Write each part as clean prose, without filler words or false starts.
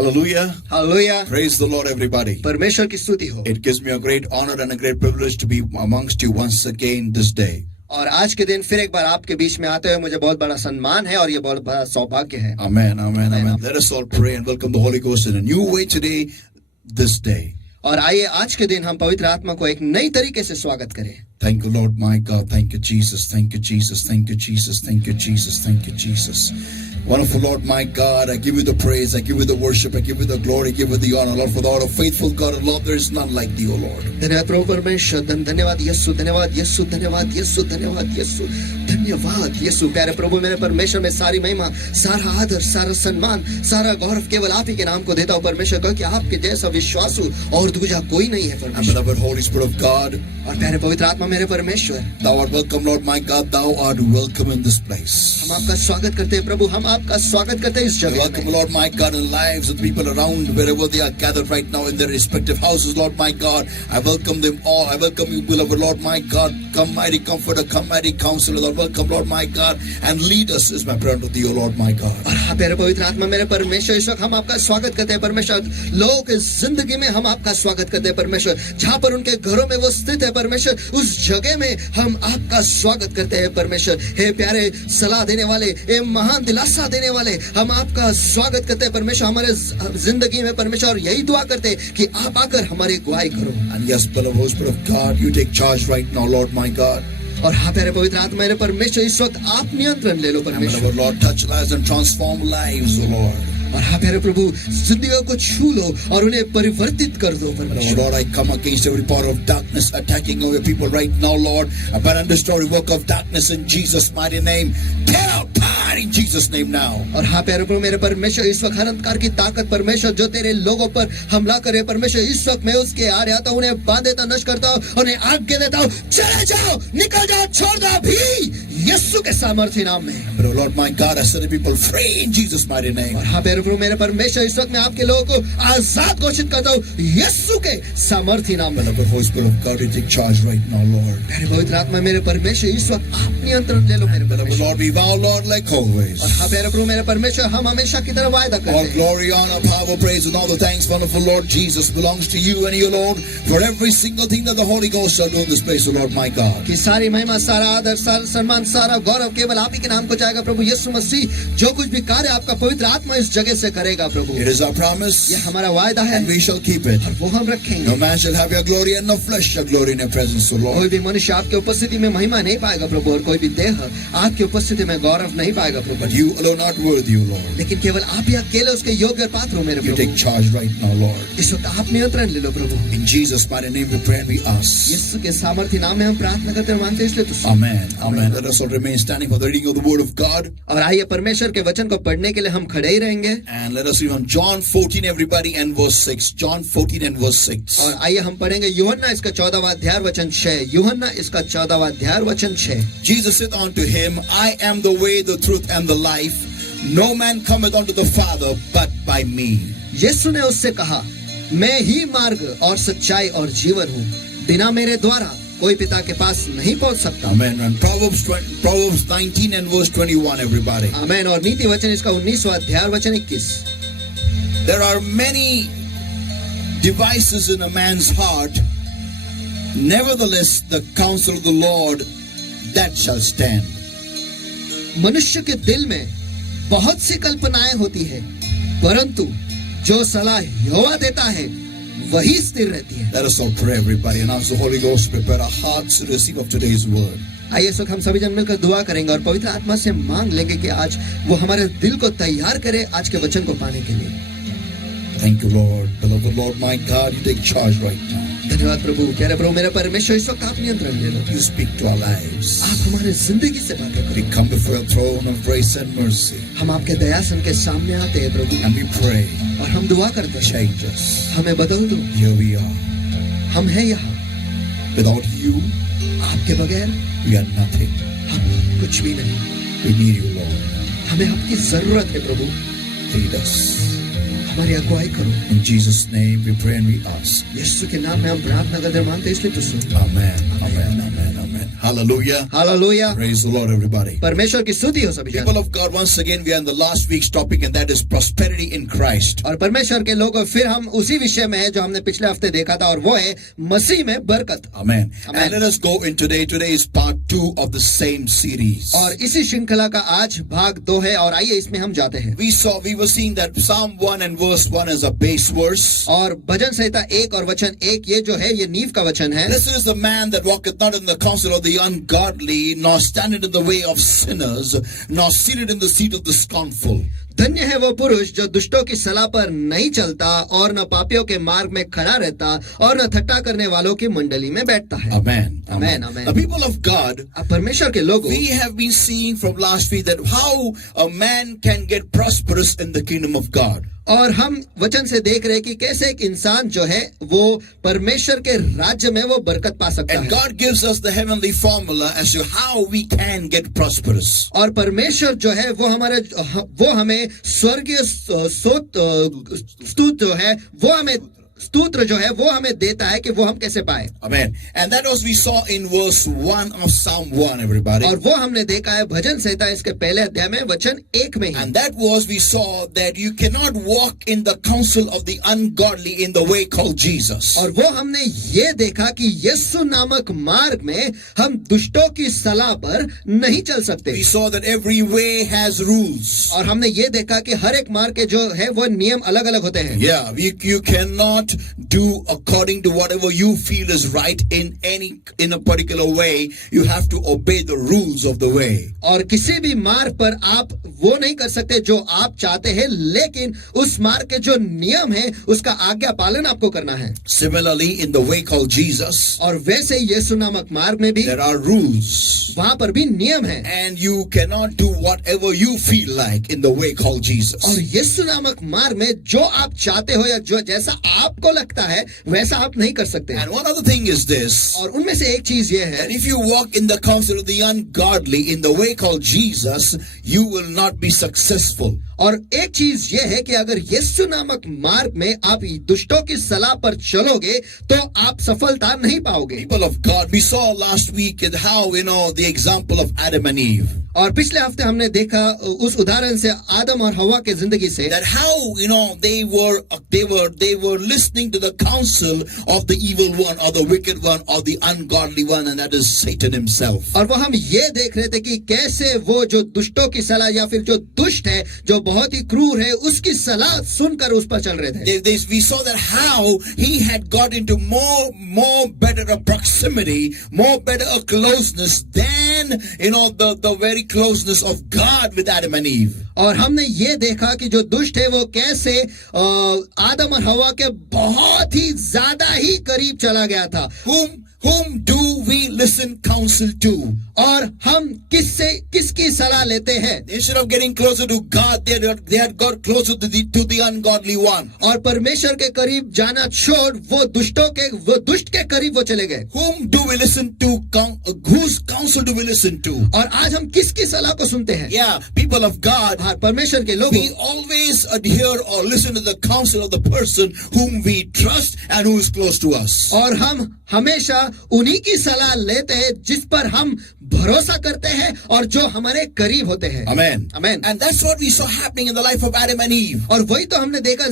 Hallelujah. Hallelujah. Praise the Lord, everybody. परमेश्वर की स्तुति हो। It gives me a great honor and a great privilege to be amongst you once again this day. और आज के दिन फिर एक बार आपके बीच में आते हुए मुझे बहुत बड़ा सम्मान है और ये बहुत बड़ा सौभाग्य है। Amen, amen, amen. Let us all pray and welcome the Holy Ghost in a new way today, this day. और आइए आज के दिन हम पवित्र आत्मा को एक नई तरीके से स्वागत करें। Thank you, Lord, my God. Thank you, Jesus. Thank you, Jesus. Thank you, Jesus. Thank you, Jesus. Thank you, Jesus. Wonderful Lord, my God. I give you the praise. I give you the worship. I give you the glory. I give you the honor, Lord, for thou art a faithful God and Lord, there is none like thee, O Lord. धन्यवाद प्रभु परमेश्वर, धन्यवाद यीशु, धन्यवाद यीशु, धन्यवाद यीशु, धन्यवाद यीशु, धन्यवाद यीशु। प्यारे प्रभु मेरे परमेश्वर, में सारी महिमा, सारा आदर, सारा सम्मान, सारा गौरव केवल आप ही के नाम को देता हूँ परमेश्वर, क्योंकि आपके जैसा विश्वासु और दूजा कोई नहीं है And परमेश्वर। beloved Holy Spirit of God, और प्यारे पवित्र आत्मा मेरे परमेश्वर, thou art welcome, Lord, my God. Thou art welcome in this place. हम आपका स्वागत करते हैं प्रभु, हम आपका स्वागत करते हैं इस जगह Welcome, में। Lord, my God, in the lives of the people around wherever they are gathered right now in their respective houses, Lord, my God. I welcome them all. I welcome you, beloved Lord, my God. Come, mighty comforter, come, mighty counselor, Lord. Welcome, Lord, my God, and lead us is my prayer to thee, O Lord, my God. और हाँ प्यारे पवित्र आत्मा मेरे परमेश्वर, इस वक्त हम आपका स्वागत करते हैं परमेश्वर। लोगों की जिंदगी में हम आपका स्वागत करते हैं परमेश्वर। जहाँ पर उनके घरों में वो स्थित है परमेश्वर, उस जगह में हम आपका स्वागत करते हैं परमेश्वर। हे प्यारे सलाह देने वाले, हे महान दिलासा देने वाले, हम आपका स्वागत करते हैं परमेश्वर हमारे जिंदगी में परमेश्वर। और यही दुआ करते हैं कि आप आकर हमारी अगुवाई करो। And yes, beloved Holy Spirit of God, you take charge right now, Lord, my God. और हाँ प्यारे पवित्र आत्मा मेरे परमेश्वर, इस वक्त आप नियंत्रण ले लो And परमेश्वर। beloved Lord, touch lives and transform lives, O Lord. और हाँ प्यारे प्रभु, जिंदगियों को छू लो और उन्हें परिवर्तित कर दो Oh परमेश्वर। Lord, I come against every power of darkness attacking our people right now, Lord. Abandon and destroy the work of darkness in Jesus' mighty name. Get out, power in Jesus' name now. और हाँ प्यारे प्रभु मेरे परमेश्वर, इस वक्त हर अंधकार की ताकत परमेश्वर जो तेरे लोगों पर हमला करे परमेश्वर, इस वक्त मैं उसके आड़े आता हूँ, उन्हें बांध देता, नष्ट करता हूँ, उन्हें आज्ञा देता हूँ, चले जाओ, निकल जाओ, छोड़ दो अभी यीशु के सामर्थ्य नाम में। But oh Lord, my God, I set the people free in Jesus' mighty name. और हाँ प्यारे प्रभु मेरे परमेश्वर, इस वक्त मैं आपके लोगों को आजाद घोषित करता हूँ यीशु के सामर्थ्य नाम में। Beloved Holy Spirit of God, you take charge right now, Lord. प्यारे पवित्र आत्मा मेरे परमेश्वर, इस वक्त आप नियंत्रण ले लो मेरे Beloved परमेश्वर। Lord, we vow, Lord, like always. और हाँ प्यारे प्रभु मेरे परमेश्वर, हम हमेशा की तरह वायदा करते All हैं glory, honor, power, praise, and all the thanks, wonderful Lord Jesus, belongs to you and you alone for every single thing that the Holy Ghost shall do in this place, O Lord, my God. कि सारी महिमा, सारा आदर, सारा सम्मान, सारा गौरव केवल आप ही के नाम को जाएगा प्रभु यीशु मसीह। जो कुछ भी कार्य आपका पवित्र आत्मा इस जगह से करेगा प्रभु, It is our promise, ये हमारा वायदा है and we shall keep it. और वो हम रखेंगे। No man shall have your glory, and no flesh shall glory in your presence, O कोई Lord. भी मनुष्य आपके उपस्थिति में महिमा नहीं पाएगा प्रभु, और कोई भी देह आपकी उपस्थिति में गौरव नहीं पाएगा प्रभु, But you alone are worthy, O Lord. लेकिन केवल आप ही अकेले उसके योग्य और पात्र हो मेरे You take Prabhu. charge right now, Lord. इस वक्त आप नियंत्रण ले लो प्रभु। In Jesus' mighty name we pray and we ask. यीशु के सामर्थ्य नाम में हम प्रार्थना करते हैं, मानते हैं, इसलिए तो सुन। Amen. Amen. Let us all remain standing for the reading of the word of God. और आइए परमेश्वर के वचन को पढ़ने के लिए हम खड़े ही रहेंगे। And let us read on John 14, everybody, and verse 6. John 14 and verse 6. और आइए हम पढ़ेंगे यूहन्ना इसका 14वां अध्याय वचन 6। यूहन्ना इसका 14वां अध्याय वचन 6। Jesus said unto him, I am the way, the truth, and the life. No man cometh unto the Father but by me. यीशु ने उससे कहा, मैं ही मार्ग और सच्चाई और जीवन हूँ, बिना मेरे द्वारा कोई पिता के पास नहीं पहुंच सकता। Amen. And Proverbs 19 and verse 21, everybody. आमेन। और नीति वचन इसका 19वां अध्याय वचन 21। There are many devices in a man's heart. Nevertheless, the counsel of the Lord, that shall stand. मनुष्य के दिल में बहुत सी कल्पनाएं होती है, परंतु जो सलाह यहोवा देता है वही स्थिर रहती है। Let us all pray, everybody, and ask the Holy Ghost to prepare our hearts to receive of today's word. आइए इस वक्त हम सभी जन मिलकर दुआ करेंगे और पवित्र आत्मा से मांग लेंगे कि आज वो हमारे दिल को तैयार करे आज के वचन को पाने के लिए। Thank you, Lord. Beloved Lord, my God, you take charge right now. धन्यवाद प्रभु, प्यारे प्रभु मेरे परमेश्वर, इस वक्त आप नियंत्रण ले लो। You speak to our lives. आप हमारे जिंदगी से बातें We करो। come before your throne of grace and mercy, हम आपके दयासन के सामने आते हैं प्रभु, and we pray, और हम दुआ करते हैं, change us. हमें बदल दो। Here we are. हम हैं यहाँ, Without you, आपके बगैर we are nothing. हम कुछ भी नहीं। We need you, Lord. हमें आपकी जरूरत है प्रभु, Lead us. हमारी अगुवाई करो। In Jesus' name we pray and we ask. यीशु के नाम में हम प्रार्थना करते मानते हैं, इसलिए तो सुन। Amen. Amen. Amen. Amen. Hallelujah. Hallelujah, Praise the Lord, everybody. परमेश्वर की स्तुति हो सभी People जन। of God, once again, we are in the last week's topic, and that is prosperity in Christ. और परमेश्वर के लोग फिर हम उसी विषय में है जो हमने पिछले हफ्ते देखा था, और वो है मसीह में बरकत। Amen. Amen. And let us go in today. Today is part 2 of the same series. और इसी श्रृंखला का आज भाग 2 है, और आइए इसमें हम जाते हैं। We were seeing that Psalm 1 and verse 1 is a base verse. और भजन संहिता 1 और वचन 1 ये जो है ये नींव का वचन है। Blessed is the man that walketh not in the counsel of the ungodly, nor standeth in the way of sinners, nor seated in the seat of the scornful. धन्य है वो पुरुष जो दुष्टों की सलाह पर नहीं चलता, और न पापियों के मार्ग में खड़ा रहता, और न ठट्ठा करने वालों की मंडली में बैठता है। Amen. Amen, amen. The people of God, अब परमेश्वर के लोगों, we have been seeing from last week that how a man can get prosperous in the kingdom of God. और हम वचन से देख रहे हैं कि कैसे एक इंसान जो है वो परमेश्वर के राज्य में वो बरकत पा सकता And है। God gives us the heavenly formula as to how we can get prosperous. और परमेश्वर जो है वो हमें स्वर्गीय स्तुत जो है वो हमें स्तोत्र जो है वो हमें देता है कि वो हम कैसे पाए। Amen. And that was we saw in verse 1 of Psalm 1, everybody. और वो हमने देखा है भजन संहिता इसके पहले अध्याय में वचन 1 में ही। And that was we saw that you cannot walk in the counsel of the ungodly in the way called Jesus. और वो हमने ये देखा कि यीशु नामक मार्ग में हम दुष्टों की सलाह पर नहीं चल सकते। We saw that every way has rules. और हमने ये देखा कि हर एक मार्ग के जो है वो नियम अलग अलग होते हैं। Yeah, you cannot do according to whatever you feel is right in a particular way. You have to obey the rules of the way. और किसी भी मार्ग पर आप वो नहीं कर सकते जो आप चाहते हैं, लेकिन उस मार्ग के जो नियम है उसका आज्ञा पालन आपको करना है। Similarly, in the way called Jesus, और वैसे यीशु नामक मार्ग में भी there are rules. वहां पर भी नियम है। And you cannot do whatever you feel like in the way called Jesus. और यीशु नामक मार्ग में जो आप चाहते हो या जो जैसा आपको लगता है वैसा आप नहीं कर सकते। And one other thing is this, और उनमें से एक चीज ये है, that if you walk in the counsel of the ungodly in the way called Jesus, you will not be successful. और एक चीज ये है कि अगर यीशु नामक मार्ग में आप दुष्टों की सलाह पर चलोगे तो आप सफलता नहीं पाओगे। People of God, we saw last week how, the example of Adam and Eve. और पिछले हफ्ते हमने देखा उस उदाहरण से आदम और हवा के जिंदगी से, That how, they were listening to the counsel of the evil one or the wicked one or the ungodly one, and that is Satan himself. और वो हम ये देख रहे थे कि कैसे वो जो दुष्टों की सलाह या फिर जो दुष्ट है, जो बहुत ही क्रूर है, उसकी सलाह सुनकर उस पर चल रहे थे। We saw that how he had got into more better a proximity, more better a closeness than, the very closeness of God with Adam and Eve. और हमने ये देखा कि जो दुष्ट है वो कैसे आदम और हवा के बहुत ही ज्यादा ही करीब चला गया था। Whom do we listen counsel to? और हम किसकी सलाह लेते हैं? Instead of getting closer to God, they had got closer to the ungodly one. और परमेश्वर के करीब जाना छोड़ वो दुष्ट के करीब वो चले गए। Whom do we listen to? Whose counsel do we listen to? और आज हम किसकी सलाह को सुनते हैं? Yeah, people of God, हाँ, परमेश्वर के लोग, we always adhere or listen to the counsel of the person whom we trust and who is close to us. और हम हमेशा उन्हीं की सलाह लेते हैं जिस पर हम भरोसा करते हैं और जो हमारे करीब होते हैं। Amen. Amen. And that's what we saw happening in the life of Adam and Eve. और वही तो हमने देखा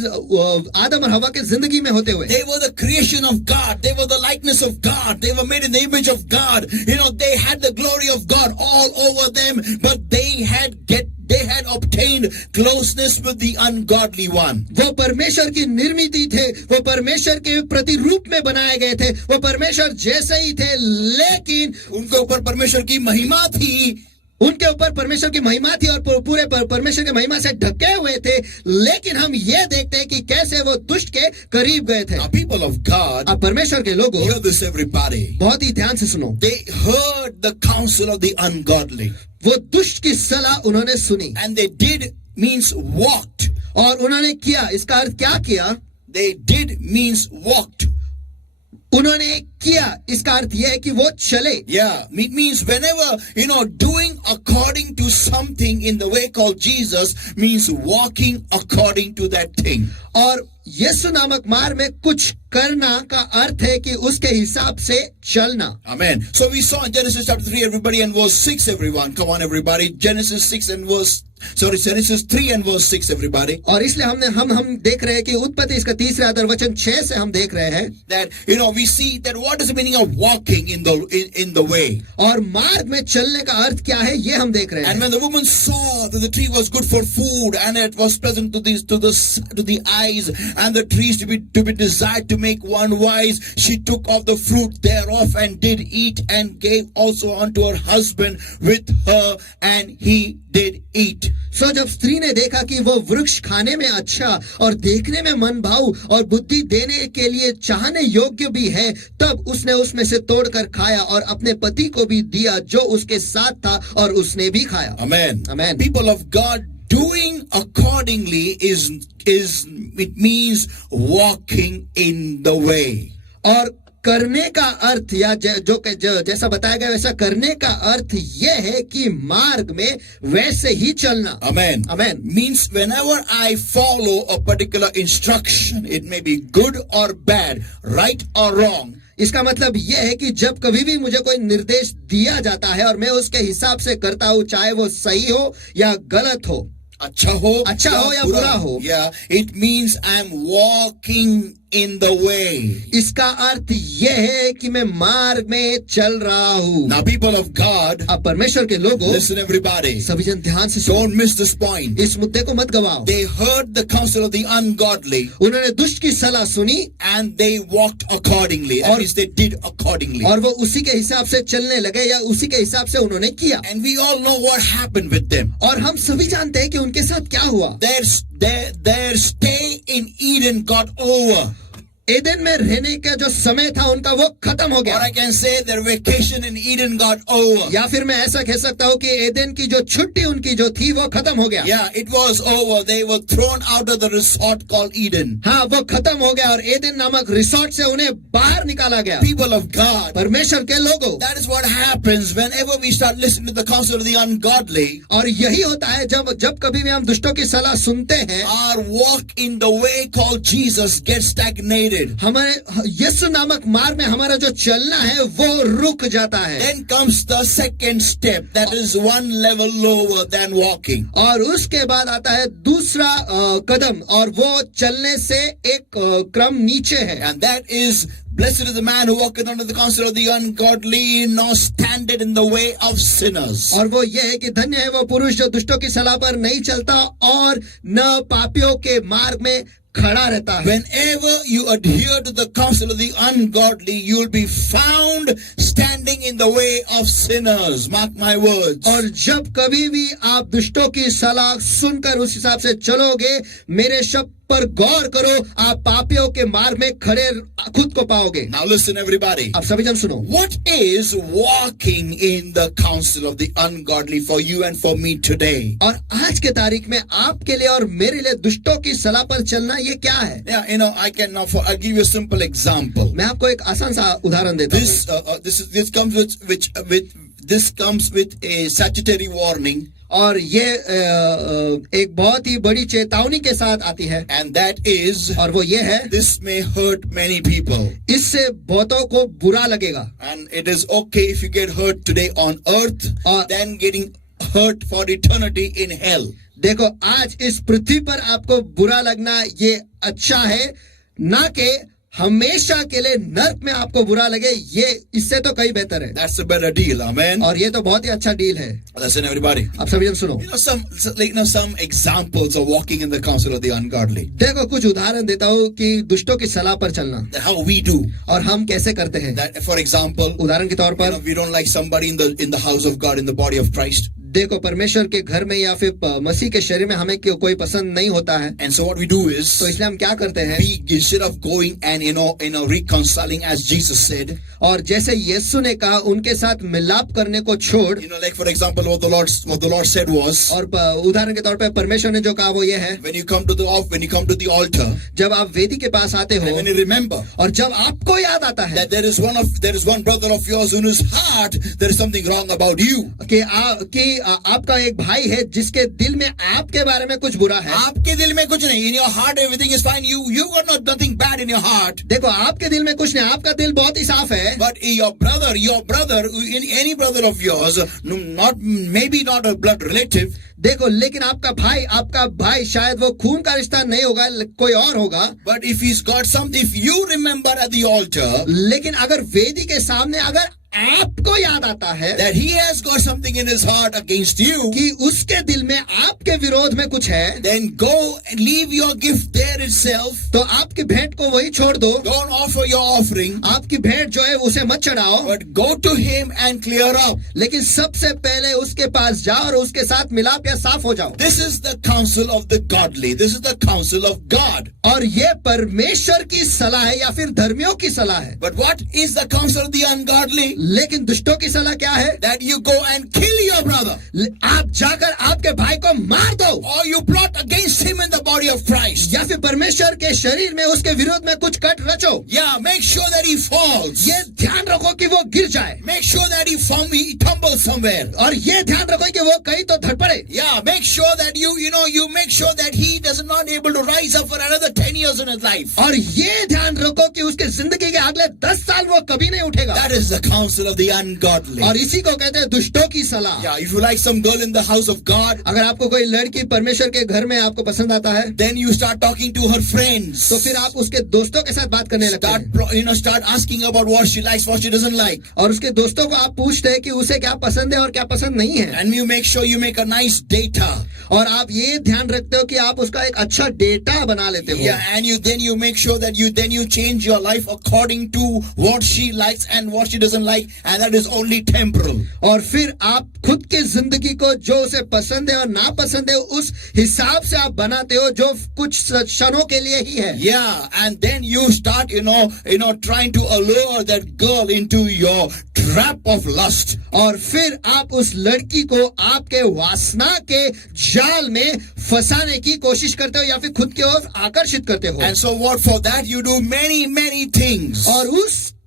आदम और हवा के जिंदगी में होते हुए। They were the creation of God. They were the likeness of God. They were made in the image of God. They had the glory of God all over them, but they had obtained closeness with the ungodly one. वो परमेश्वर की निर्मित थे, वो परमेश्वर के प्रतिरूप में बनाए गए थे, वो परमेश्वर जैसे ही थे, लेकिन उनके ऊपर परमेश्वर की महिमा थी, उनके ऊपर परमेश्वर की महिमा थी और पूरे परमेश्वर की महिमा से ढके हुए थे, लेकिन हम ये देखते हैं कि कैसे वो दुष्ट के करीब गए थे। Now, people of God, अब परमेश्वर के लोगों, hear this everybody. बहुत ही ध्यान से सुनो। They heard the counsel of the ungodly. वो दुष्ट की सलाह उन्होंने सुनी, And they did means walked. और उन्होंने किया। इसका अर्थ क्या किया? They did means walked. उन्होंने किया, इसका अर्थ यह है कि वो चले. Yeah, it means whenever, doing according to something in the way called Jesus means walking according to that thing. और यीशु नामक मार्ग में कुछ करना का अर्थ है कि उसके हिसाब से चलना. Amen. So we saw in Genesis chapter 3, everybody, and verse 6, everyone. Come on, everybody. Genesis 3 and verse 6, everybody. और इसलिए हम देख रहे हैं कि उत्पत्ति इसका 3 अध्याय वचन 6 से हम देख रहे हैं that we see that what is the meaning of walking in the way. और मार्ग में चलने का अर्थ क्या है ये हम देख रहे And हैं. when the woman saw that the tree was good for food and it was pleasant to the eyes and the trees to be desired to make one wise, she took of the fruit thereof and did eat and gave also unto her husband with her, and he did eat. सो जब स्त्री ने देखा कि वो वृक्ष खाने में अच्छा और देखने में मन भाऊ और बुद्धि देने के लिए चाहने योग्य भी है, तब उसने उसमें से तोड़कर खाया और अपने पति को भी दिया जो उसके साथ था और उसने भी खाया. Amen. Amen. People of God, doing accordingly it means walking in the way. और करने का अर्थ या जैसा बताया गया वैसा करने का अर्थ ये है कि मार्ग में वैसे ही चलना. Amen. Amen. Means whenever I follow a particular instruction, it may be good or bad, right or wrong. इसका मतलब यह है कि जब कभी भी मुझे कोई निर्देश दिया जाता है और मैं उसके हिसाब से करता हूँ, चाहे वो सही हो या गलत हो, अच्छा हो या बुरा हो, yeah, it means I'm walking in the way. इसका अर्थ यह है कि मैं मार्ग में चल रहा हूँ. Now, people of God, अब परमेश्वर के लोगों, listen everybody, सभी जन ध्यान से सुनो, don't miss this point. इस मुद्दे को मत गवाओ. They heard the counsel of the ungodly उन्होंने दुष्ट की सलाह सुनी and they walked accordingly. That means they did accordingly. और वो उसी के हिसाब से चलने लगे या उसी के हिसाब से उन्होंने किया. And we all know what happened with them. और हम सभी जानते हैं कि उनके साथ क्या हुआ. Their stay in Eden got over. Eden में रहने का जो समय था उनका वो खत्म हो Or गया. I can say their vacation in Eden got over. या फिर मैं ऐसा कह सकता हूँ कि एदेन की जो छुट्टी उनकी जो थी वो खत्म हो गया. Yeah, it was over. They were thrown out of the resort called Eden. हाँ, वो खत्म हो गया और एदेन नामक रिसोर्ट से उन्हें बाहर निकाला गया. People of God, परमेश्वर के लोगों, that is what happens whenever we start listening to the counsel of the ungodly. और यही होता है जब कभी भी हम दुष्टों की सलाह सुनते हैं, Our walk in the way called Jesus gets stagnated. हमारे यीशु नामक मार्ग में हमारा जो चलना है वो रुक जाता है. Then comes the second step, that is one level lower than walking. और उसके बाद आता है दूसरा कदम और वो चलने से एक क्रम नीचे है. And that is, blessed is the man who walketh under the counsel of the ungodly, nor standeth in the way of sinners. और वो ये है कि धन्य है वो पुरुष जो दुष्टों की सलाह पर नहीं चलता और न पापियों के मार्ग में खड़ा रहता है. Whenever you adhere to the counsel of the ungodly, you will be found standing in the way of sinners. Mark my words. और जब कभी भी आप दुष्टों की सलाह सुनकर उस हिसाब से चलोगे, मेरे शब्द पर गौर करो, आप पापियों के मार्ग में खड़े खुद को पाओगे. Now listen everybody. अब सभी जन सुनो. What is walking in the counsel of the ungodly for you and for me today? और आज के तारीख में आपके लिए और मेरे लिए दुष्टों की सलाह पर चलना ये क्या है? Yeah, I'll give you a simple example. मैं आपको एक आसान सा उदाहरण देता हूँ. This comes with a statutory warning. और ये एक बहुत ही बड़ी चेतावनी के साथ आती है. And that is, और वो ये है, this may hurt many people. इससे बहुतों को बुरा लगेगा. And it is okay if you get hurt today on earth, और than getting hurt for eternity in hell. देखो, आज इस पृथ्वी पर आपको बुरा लगना ये अच्छा है, ना कि हमेशा के लिए नर्क में आपको बुरा लगे. ये इससे तो कहीं बेहतर है. That's a better deal, amen. और ये तो बहुत ही अच्छा डील है. Listen, everybody. आप सभी जन सुनो. Some examples of walking in the counsel of the ungodly. देखो, कुछ उदाहरण देता हूँ कि दुष्टों की सलाह पर चलना. That how we do. और हम कैसे करते हैं. That, for example, उदाहरण के तौर पर, we don't like somebody in the house of God, in the body of Christ. देखो, परमेश्वर के घर में या फिर मसीह के शरीर में हमें कोई पसंद नहीं होता है, And so what we do is, तो इसलिए हम क्या करते हैं, we, instead of going and reconciling as Jesus said, और जैसे यीशु ने कहा उनके साथ मिलाप करने को छोड़, like for example, what the Lord said was, और उदाहरण के तौर पे परमेश्वर ने जो कहा वो ये है, when you come to the altar, जब आप वेदी के पास आते हो and when you remember और जब आपको याद आता है that there is one brother of yours in his heart there is something wrong about you, कि आपका एक भाई है जिसके दिल में आपके बारे में कुछ बुरा है, आपके दिल में कुछ नहीं, in your heart everything is fine, you got nothing bad in your heart, देखो आपके दिल में कुछ नहीं, आपका दिल बहुत ही साफ है, but your brother, any brother of yours, maybe not a blood relative, देखो, लेकिन आपका भाई शायद वो खून का रिश्ता नहीं होगा, कोई और होगा, but if you remember at the altar, लेकिन अगर वेदी के सामने अगर आपको याद आता है that he has got something in his heart against you, कि उसके दिल में आपके विरोध में कुछ है, then go and leave your gift there itself, तो आपकी भेंट को वही छोड़ दो, don't offer your offering, आपकी भेंट जो है उसे मत चढ़ाओ, but go to him and clear up. लेकिन सबसे पहले उसके पास जाओ और उसके साथ मिलाप या साफ हो जाओ। This is the counsel of the godly, this is the counsel of God. और ये परमेश्वर की सलाह है या फिर धर्मियों की सलाह है। But what is the counsel of the ungodly? लेकिन दुष्टों की सलाह क्या है? That you go and kill your brother, आप जाकर आपके भाई को मार दो, or you plot against him in the body of Christ. या फिर परमेश्वर के शरीर में उसके विरोध में कुछ cut रचो। Yeah, make sure that he falls. ये ध्यान रखो कि वो गिर जाए। Make sure that he tumbles somewhere. और ये ध्यान रखो कि वो कहीं तो धड़पड़े। Yeah, make sure that you make sure that he does not able to rise up for another 10 years in his life. और ये ध्यान रखो कि उसके जिंदगी के अगले 10 साल वो कभी नहीं उठेगा। That is the counsel of the ungodly. और इसी को कहते हैं दुष्टों की सलाह। Yeah, if you like some girl in the house of God, अगर आपको कोई लड़की परमेश्वर के घर में आपको पसंद आता है, then you start talking to her friends. तो फिर आप उसके दोस्तों के साथ बात करने लगते हैं। Start asking about what she likes, what she doesn't like. और उसके दोस्तों को आप पूछते हैं कि उसे क्या पसंद है और क्या पसंद नहीं है। And you make sure you make a nice data. और आप ये ध्यान रखते हो कि आप उसका एक अच्छा डेटा बना लेते हो। Yeah, and then you make sure that you change your life according to what she likes and what she doesn't like, and that is only temporal. और फिर आप खुद की जिंदगी को जो उसे पसंद है और नापसंद है उस हिसाब से आप बनाते हो, जो कुछ क्षणों के लिए ही है। Yeah, and then you start trying to allure that girl into your trap of lust. और फिर आप उस लड़की को आपके वासना के जाल में फंसाने की कोशिश करते हो या फिर खुद की ओर आकर्षित करते हो। And so what for that you do many things. और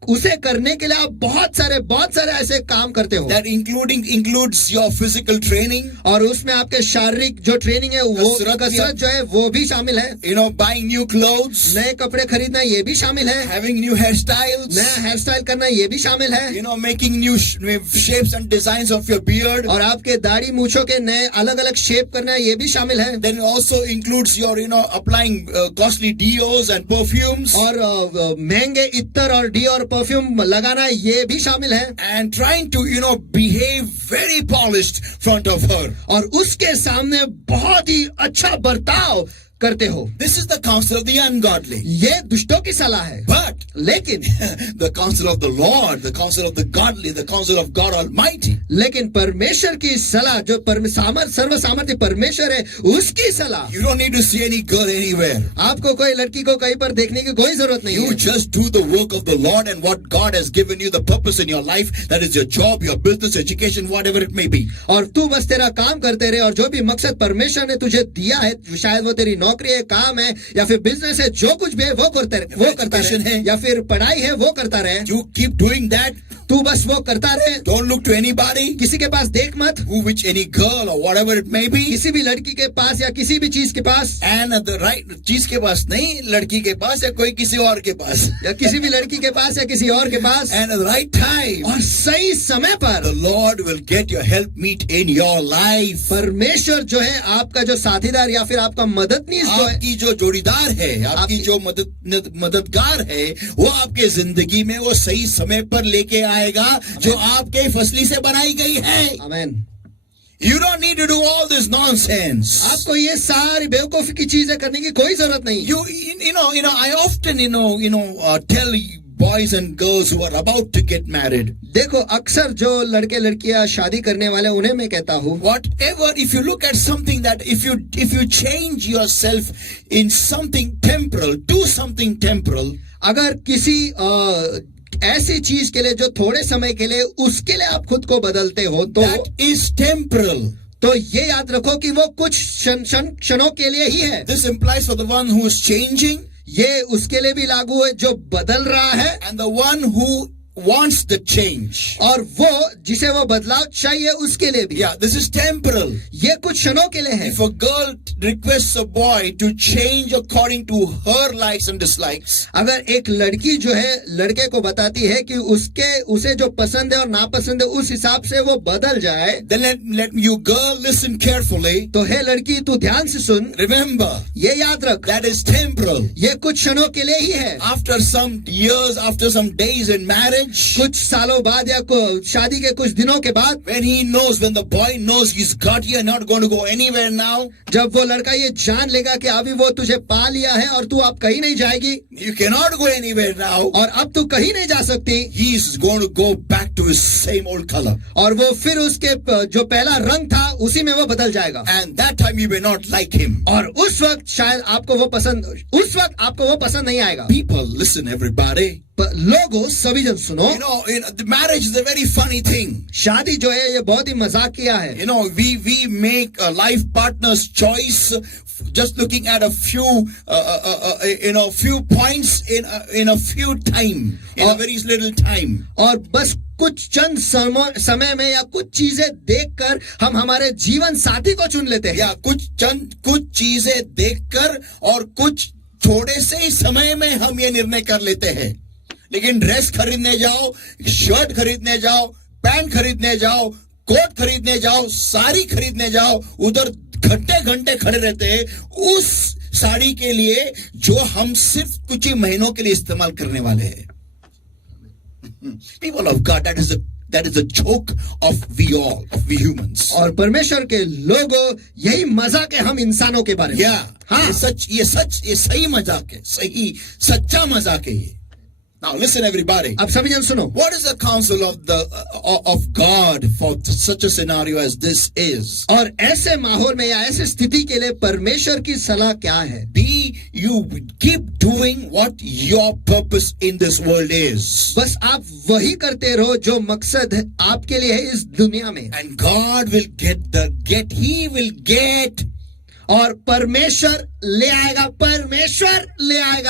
उसे करने के लिए आप बहुत सारे ऐसे काम करते हो। That includes your physical training. और उसमें आपके शारीरिक जो ट्रेनिंग है वो कसरत जो है वो भी शामिल है। Buying new clothes. नए कपड़े खरीदना ये भी शामिल है। Having new hairstyles. नया हेयर स्टाइल करना ये भी शामिल है। Making new shapes and designs of your beard. और आपके दाढ़ी मूछों के नए अलग अलग शेप करना ये भी शामिल है। Then also includes your applying costly deos and perfumes. और महंगे इत्तर और डी और परफ्यूम लगाना ये भी शामिल है। And trying to behave very polished front of her. और उसके सामने बहुत ही अच्छा बर्ताव करते हो। This is the counsel of the ungodly. ये दुष्टों की सलाह है। But लेकिन the counsel of the Lord, the counsel of the godly, the counsel of God Almighty. लेकिन परमेश्वर की सलाह जो सर्व सामर्थ्य परमेश्वर है उसकी सलाह। You don't need to see any girl anywhere. आपको कोई लड़की को कहीं पर देखने की कोई जरूरत नहीं You है। just do the work of the Lord and what God has given you, the purpose in your life, that is your job, your business, education, whatever it may be. और तू बस तेरा काम करते रहे और जो भी मकसद परमेश्वर ने तुझे दिया है, शायद वो तेरी नौकरी है, काम है या फिर बिजनेस है, जो कुछ भी है वो करता रहे या फिर पढ़ाई है वो करता रहे। You keep doing that. तू बस वो करता रहे। Don't look to anybody. किसी के पास देख मत। Which any girl or whatever it may be. किसी भी लड़की के पास या किसी भी चीज के पास। And the right चीज के पास नहीं, लड़की के पास या कोई किसी और के पास। या किसी भी लड़की के पास या किसी और के पास। And at the right time. और सही समय पर। The Lord will get your help meet in your life. परमेश्वर जो है आपका जो साथीदार या फिर आपका मददनीश जो है, आपकी जो जोड़ीदार है, आपकी जो मददगार है, वो आपके जिंदगी में वो सही समय पर लेके आएगा जो आपके फसली से बनाई गई है। आमीन। You don't need to do all this nonsense. आपको ये सारी बेवकूफी की चीजें करने की कोई जरूरत नहीं। I often tell boys and girls who are about to get married. देखो अक्सर जो लड़के लड़कियां शादी करने वाले उन्हें मैं कहता हूँ, Whatever, if you look at something that if you change yourself in something temporal, do something temporal, अगर किसी ऐसी चीज के लिए जो थोड़े समय के लिए उसके लिए आप खुद को बदलते हो तो that is temporal. तो ये याद रखो कि वो कुछ क्षणों के लिए ही है. This implies for the one who is changing ये उसके लिए भी लागू है जो बदल रहा है, and the one who wants the change. और वो जिसे वो बदलाव चाहिए उसके लिए भी. Yeah, this is temporal. ये कुछ क्षणों के लिए है. If a girl requests a boy to change according to her likes and dislikes, अगर एक लड़की जो है लड़के को बताती है कि उसे जो पसंद है और नापसंद है उस हिसाब से वो बदल जाए, then let you girl listen carefully. तो है लड़की तू ध्यान से सुन, Remember, ये याद रख, that is temporal. ये कुछ क्षणों के लिए ही है. After some years, after some days in marriage, कुछ सालों बाद या शादी के कुछ दिनों के बाद, when the boy knows he's got you, not going to go anywhere now, जब वो लड़का ये जान लेगा कि अभी वो तुझे पा लिया है और तू अब कहीं नहीं जाएगी, you cannot go anywhere now, और अब तू कहीं नहीं जा सकती, he is going to go back to his same old color. और वो फिर उसके जो पहला रंग था उसी में वो बदल जाएगा. And that time you may not like him. और उस वक्त शायद आपको वो पसंद नहीं आएगा. People, listen everybody. लोगों सभी जन सुनो, The marriage is a very funny thing. शादी जो है ये बहुत ही मजाकिया है. We make a life partner's choice just looking at a few few points in a few time, in a very little time. और बस कुछ चंद समय में या कुछ चीजें देखकर हम हमारे जीवन साथी को चुन लेते हैं. या कुछ चीजें देखकर और कुछ थोड़े से ही समय में हम ये निर्णय कर लेते हैं. लेकिन ड्रेस खरीदने जाओ, शर्ट खरीदने जाओ, पैंट खरीदने जाओ, कोट खरीदने जाओ, साड़ी खरीदने जाओ, उधर घंटे खड़े रहते हैं उस साड़ी के लिए जो हम सिर्फ कुछ ही महीनों के लिए इस्तेमाल करने वाले हैं. People of God, that is the joke of we humans. और परमेश्वर के लोगों यही मजाक है हम इंसानों के बारे में. हाँ, ये सही मजाक है, सच्चा मजाक है ये. Now listen everybody. अब सभी जन सुनो. What is the counsel of God for such a scenario as this is? और ऐसे माहौल में या ऐसे स्थिति के लिए परमेश्वर की सलाह क्या है? You keep doing what your purpose in this world is. बस आप वही करते रहो जो मकसद है आपके लिए है इस दुनिया में. And God will He will get. और परमेश्वर ले आएगा.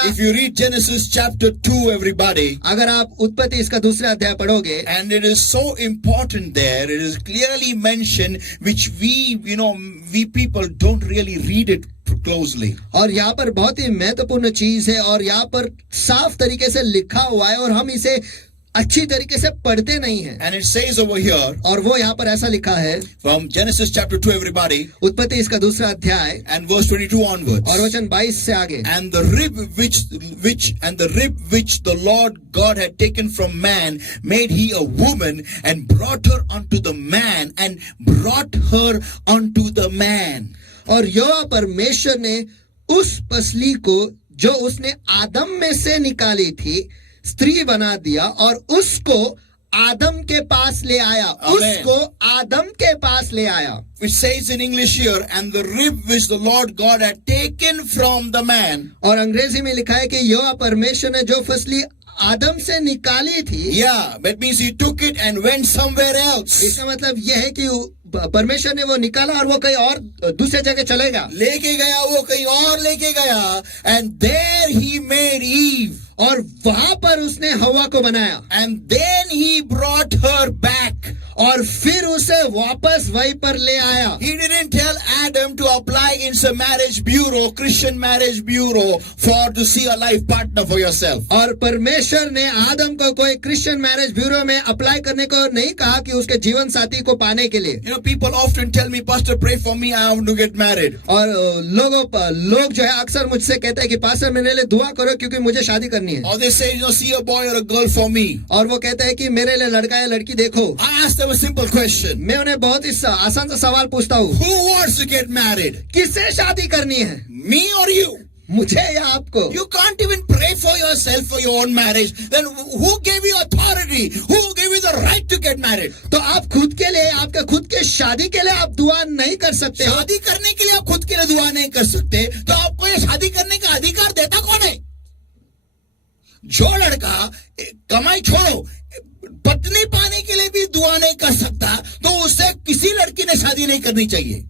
If you read Genesis chapter 2, everybody, अगर आप उत्पत्ति इसका दूसरा अध्याय पढ़ोगे, and it is so important there, it is clearly mentioned, which we people don't really read it closely. और यहाँ पर बहुत ही महत्वपूर्ण चीज है और यहाँ पर साफ तरीके से लिखा हुआ है और हम इसे अच्छी तरीके से पढ़ते नहीं हैं. And it says over here, और वो यहाँ पर ऐसा लिखा है from Genesis chapter 2, everybody, उत्पत्ति इसका दूसरा अध्याय and verse 22 onwards, और वचन 22 से आगे, and the rib which the Lord God had taken from man made he a woman and brought her unto the man and brought her unto the man. और यहोवा परमेश्वर ने उस पसली को जो उसने आदम में से निकाली थी स्त्री बना दिया और उसको आदम के पास ले आया. उसको आदम के पास ले आया. Which says in English here, and the rib which the Lord God had taken from the man. और अंग्रेजी में लिखा है कि यहोवा परमेश्वर ने जो फसली आदम से निकाली थी. Yeah, that means he took it and went somewhere else. इसका मतलब यह है कि परमेश्वर ने वो निकाला और वो कहीं और दूसरे जगह चलेगा. लेके गया, वो कहीं और लेके गया. And there he made Eve. और वहां पर उसने हवा को बनाया. And then he brought her back. और फिर उसे वापस वहीं पर ले आया. He didn't tell Adam to apply in some marriage bureau, Christian marriage bureau, to see a life partner for yourself. और परमेश्वर ने आदम को कोई क्रिश्चियन मैरिज ब्यूरो में अप्लाई करने को नहीं कहा कि उसके जीवन साथी को पाने के लिए. People often tell me, Pastor, pray for me, I want to get married. और लोग जो है अक्सर मुझसे कहते हैं कि पास्टर मेरे लिए दुआ करो क्योंकि मुझे शादी करनी है. Or they say, see a boy or a girl for me. और वो कहते हैं कि मेरे लिए लड़का या लड़की देखो. I ask them a simple question. मैं उन्हें बहुत ही आसान सा सवाल पूछता हूँ. Who wants to get married? किससे शादी करनी है? Me or you? मुझे या आपको? You can't even pray for yourself for your own marriage. Then who gave you authority? Who gave you the right to get married? तो आप खुद के लिए, आपके खुद के शादी के लिए आप दुआ नहीं कर सकते हो। शादी करने के लिए आप खुद के लिए दुआ नहीं कर सकते, तो आपको ये शादी करने का अधिकार देता कौन है? जो लड़का कमाई छोड़ो, पत्नी पाने के लिए भी दुआ नहीं कर सकता, तो उससे किसी लड़की ने शादी नहीं करनी चाहिए।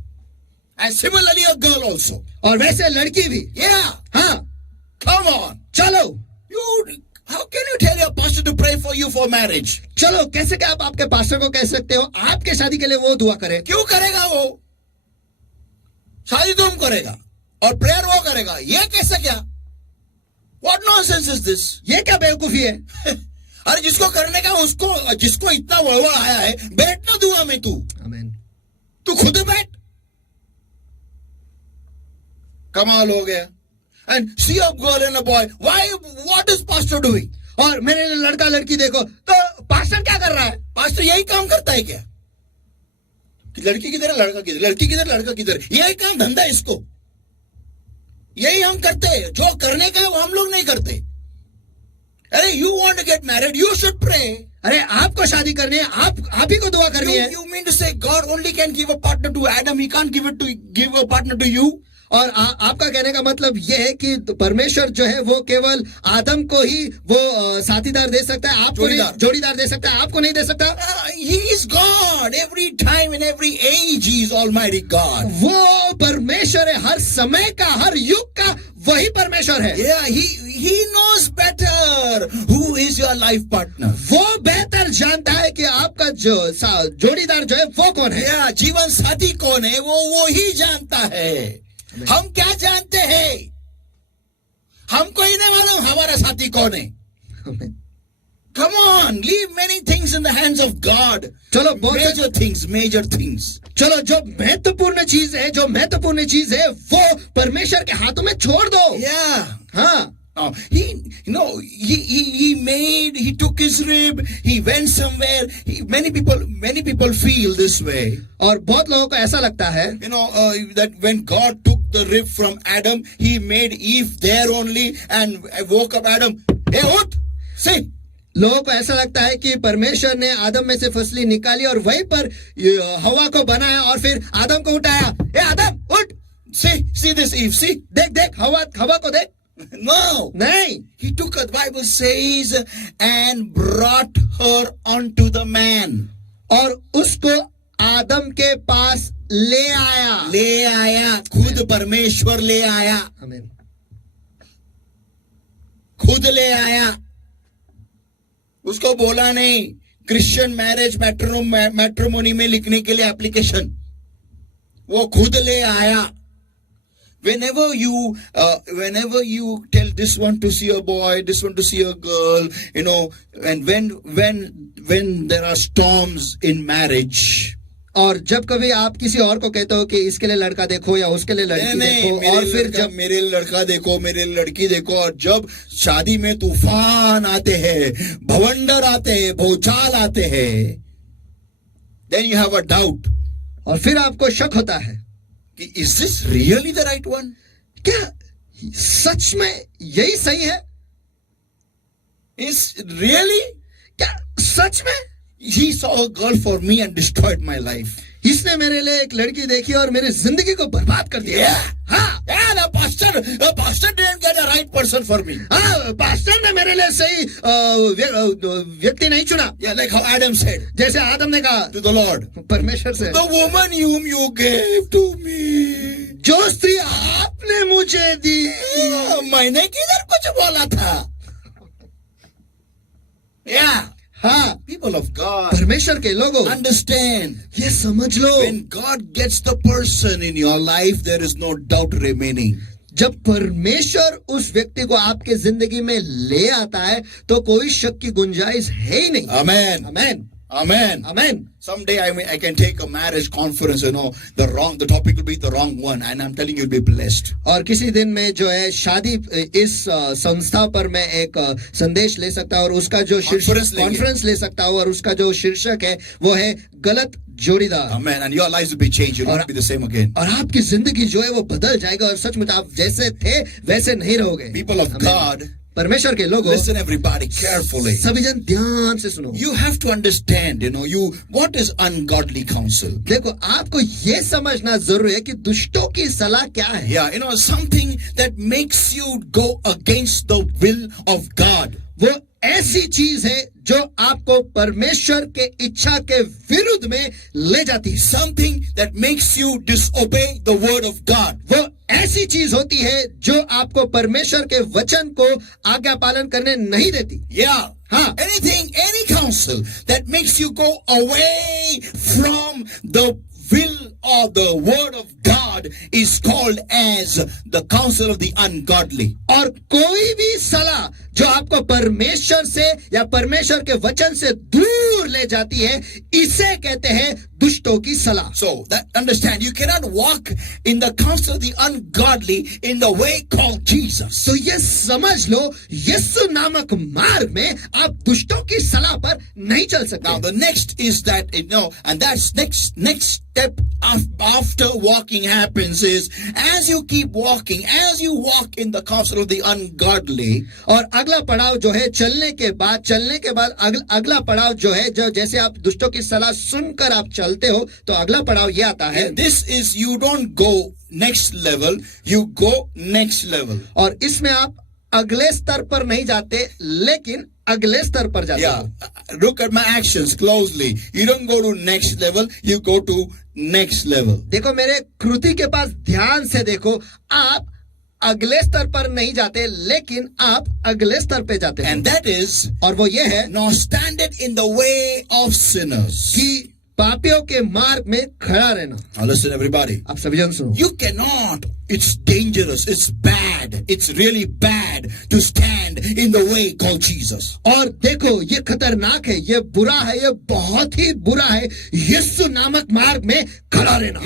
And similarly a girl also. और वैसे लड़की भी। Yeah. हाँ, Come on. चलो How can you tell your pastor to pray for you for marriage? चलो, कैसे क्या आप आपके पास्टर को कह सकते हो आपके शादी के लिए वो दुआ करे? क्यों करेगा वो? शादी तुम करेगा और प्रेयर वो करेगा, ये कैसे क्या? What nonsense is this? ये क्या बेवकूफी है? अरे जिसको करने का उसको, जिसको इतना वड़वड़ आया है, बैठ ना दुआ में तू। आमीन। तू खुद बैठ। कमाल हो गया। And see a girl and a boy. Why? What is pastor doing? और मेरे लड़का लड़की देखो, तो पास्टर क्या कर रहा है? पास्टर यही काम करता है क्या? कि लड़की किधर है, लड़का किधर, लड़की किधर, लड़का किधर, यही काम धंधा है इसको। यही हम करते हैं, जो करने का है वो हम लोग नहीं करते। अरे you want to get married, you should pray. अरे आपको शादी करनी है, आप ही को दुआ करनी है। You mean to say God only can give a partner to Adam, he can't give a partner to you? और आपका कहने का मतलब ये है कि परमेश्वर जो है वो केवल आदम को ही वो साथीदार दे सकता है, आपको नहीं, जोड़ीदार दे सकता है, आपको नहीं दे सकता। He is God every time in every age, he is Almighty God. वो परमेश्वर है, हर समय का, हर युग का वही परमेश्वर है। Yeah, he knows better who is your life partner. वो बेहतर जानता है कि आपका जो जोड़ीदार जो है वो कौन है। Yeah, जीवन साथी कौन है वो ही जानता है। हम क्या जानते हैं? हमको ही नहीं मालूम हमारा साथी कौन है। Come on, leave many things in the hands of God. चलो major things. चलो जो महत्वपूर्ण चीज है वो परमेश्वर के हाथों में छोड़ दो। Yeah. हाँ। He took his rib, he went somewhere. Many people feel this way. और बहुत लोगों को ऐसा लगता है, that when God took the rib from Adam, he made Eve there only and woke up Adam. Hey, what? Say. लोगों को ऐसा लगता है कि परमेश्वर ने आदम में से फसली निकाली और वहीं पर हवा को बनाया और फिर आदम को उठाया। ए आदम उठ। See this Eve, see? देख हवा को देख। No. नहीं। He took her, the Bible says, and brought her unto the man. और उसको आदम के पास ले आया। खुद परमेश्वर ले आया। आमीन। खुद ले आया। उसको बोला नहीं क्रिश्चियन मैरिज मैट्रिमोनी में लिखने के लिए एप्लीकेशन, वो खुद ले आया। Whenever you tell this one to see a boy, this one to see a girl, and when there are storms in marriage, और जब कभी आप किसी और को कहते हो कि इसके लिए लड़का देखो या उसके लिए लड़की देखो, और फिर जब मेरे लड़का देखो, मेरे लड़की देखो, और जब शादी में तूफान आते हैं, भवंडर आते हैं, भूचाल आते हैं, then you have a doubt. और फिर आपको शक होता है कि is this really the right one? क्या सच में यही सही है? Is really? क्या सच में? He saw a girl for me and destroyed my life. इसने मेरे लिए एक लड़की देखी और मेरी जिंदगी को बर्बाद कर दिया। हाँ, the pastor didn't get a right person for me. हाँ, पास्टर ने मेरे लिए सही व्यक्ति नहीं चुना। Yeah, like how Adam said. जैसे आदम ने कहा to the Lord, परमेश्वर से, the woman whom you gave to me. जो स्त्री आपने मुझे दी, मैंने किधर कुछ बोला था? Yeah. हाँ, people of God, परमेश्वर के लोगों, understand, ये समझ लो, when God gets the person in your life, there is no doubt remaining. जब परमेश्वर उस व्यक्ति को आपके जिंदगी में ले आता है तो कोई शक की गुंजाइश है ही नहीं। Amen. आमीन। Amen. Amen. Someday I can take a marriage conference, the topic will be the wrong one, and I'm telling you, you'll be blessed. और किसी दिन में जो है शादी इस संस्था पर मैं एक संदेश ले सकता हूँ और उसका जो कॉन्फ्रेंस ले सकता हूँ और उसका जो शीर्षक है वो है गलत जोड़ीदार। Amen. And your lives will be changed. You will not be the same again. और आपकी जिंदगी जो है वो बदल जाएगा और सचमुच आप जैसे थे वैसे नहीं रहोगे। People of God, परमेश्वर के लोगों, listen everybody carefully. सभी जन ध्यान से सुनो। You have to understand, what is ungodly counsel. देखो आपको ये समझना जरूरी है कि दुष्टों की सलाह क्या है। Yeah, something that makes you go against the will of God. वो ऐसी चीज है जो आपको परमेश्वर के इच्छा के विरुद्ध में ले जाती है। Something that makes you disobey the word of God. वो ऐसी चीज होती है जो आपको परमेश्वर के वचन को आज्ञा पालन करने नहीं देती। Yeah. हाँ, Any counsel that makes you go away from the will of the word of God is called as the counsel of the ungodly. और कोई भी सलाह जो आपको परमेश्वर से या परमेश्वर के वचन से दूर ले जाती है इसे कहते हैं दुष्टों की सलाह। So that understand, you cannot walk in the counsel of the ungodly in the way called Jesus. तो ये समझ लो यीशु नामक मार्ग में आप दुष्टों की सलाह पर नहीं चल सकते। Now the next is that and that's next step after walking happens is as you keep walking, as you walk in the counsel of the ungodly. और अगला पड़ाव जो है चलने के बाद अगला पड़ाव जो है जो जैसे आप दुष्टों की सलाह सुनकर आप चलते हो तो अगला पड़ाव ये आता है। This is you don't go next level, you go next level. और इसमें आप अगले स्तर पर नहीं जाते लेकिन अगले स्तर पर जाते हो। Look at my actions closely. You don't go to next level, you go to next level. देखो मेरे कृति के पास ध्यान से देखो, आप अगले स्तर पर नहीं जाते लेकिन आप अगले स्तर पे जाते हैं। And that is, और वो ये है, nor stand it in the way of sinners. कि पापियों के मार्ग में खड़ा रहना। Now listen everybody. आप सभी जन सुनो। You cannot. It's dangerous. It's bad. It's really bad to stand in the way called Jesus. और देखो ये खतरनाक है, ये बुरा है, ये बहुत ही बुरा है यीशु नामक मार्ग में खड़ा रहना।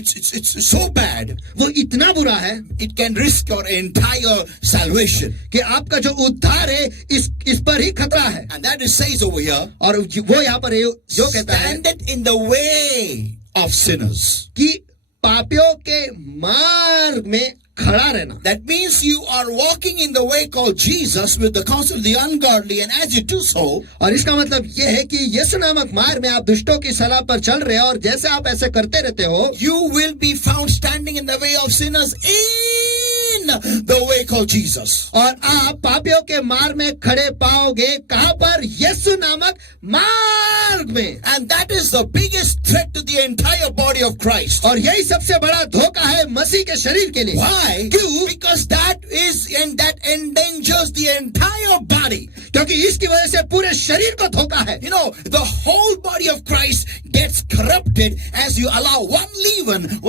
It's so bad. वो इतना बुरा है, it can risk your entire salvation. कि आपका जो उद्धार है इस पर ही खतरा है। And that is says over here. और वो यहाँ पर जो कहता है, stand it in the way of sinners. कि पापियों के मार्ग में खड़ा रहना। That means you are walking in the way called Jesus with the counsel of the ungodly, and as you do so, और इसका मतलब यह है कि यीशु नामक मार्ग में आप दुष्टों की सलाह पर चल रहे हो और जैसे आप ऐसे करते रहते हो, you will be found standing in the way of sinners in the way called Jesus. और आप पापियों के मार्ग में खड़े पाओगे कहां पर? यीशु नामक मार्ग में। And that is the biggest threat to the entire body of Christ. और यही सबसे बड़ा धोखा है मसीह के शरीर के लिए। Why? क्यों? Because that endangers the entire body. क्योंकि इसकी वजह से पूरे शरीर को धोखा है। The whole body of Christ gets corrupted as you allow one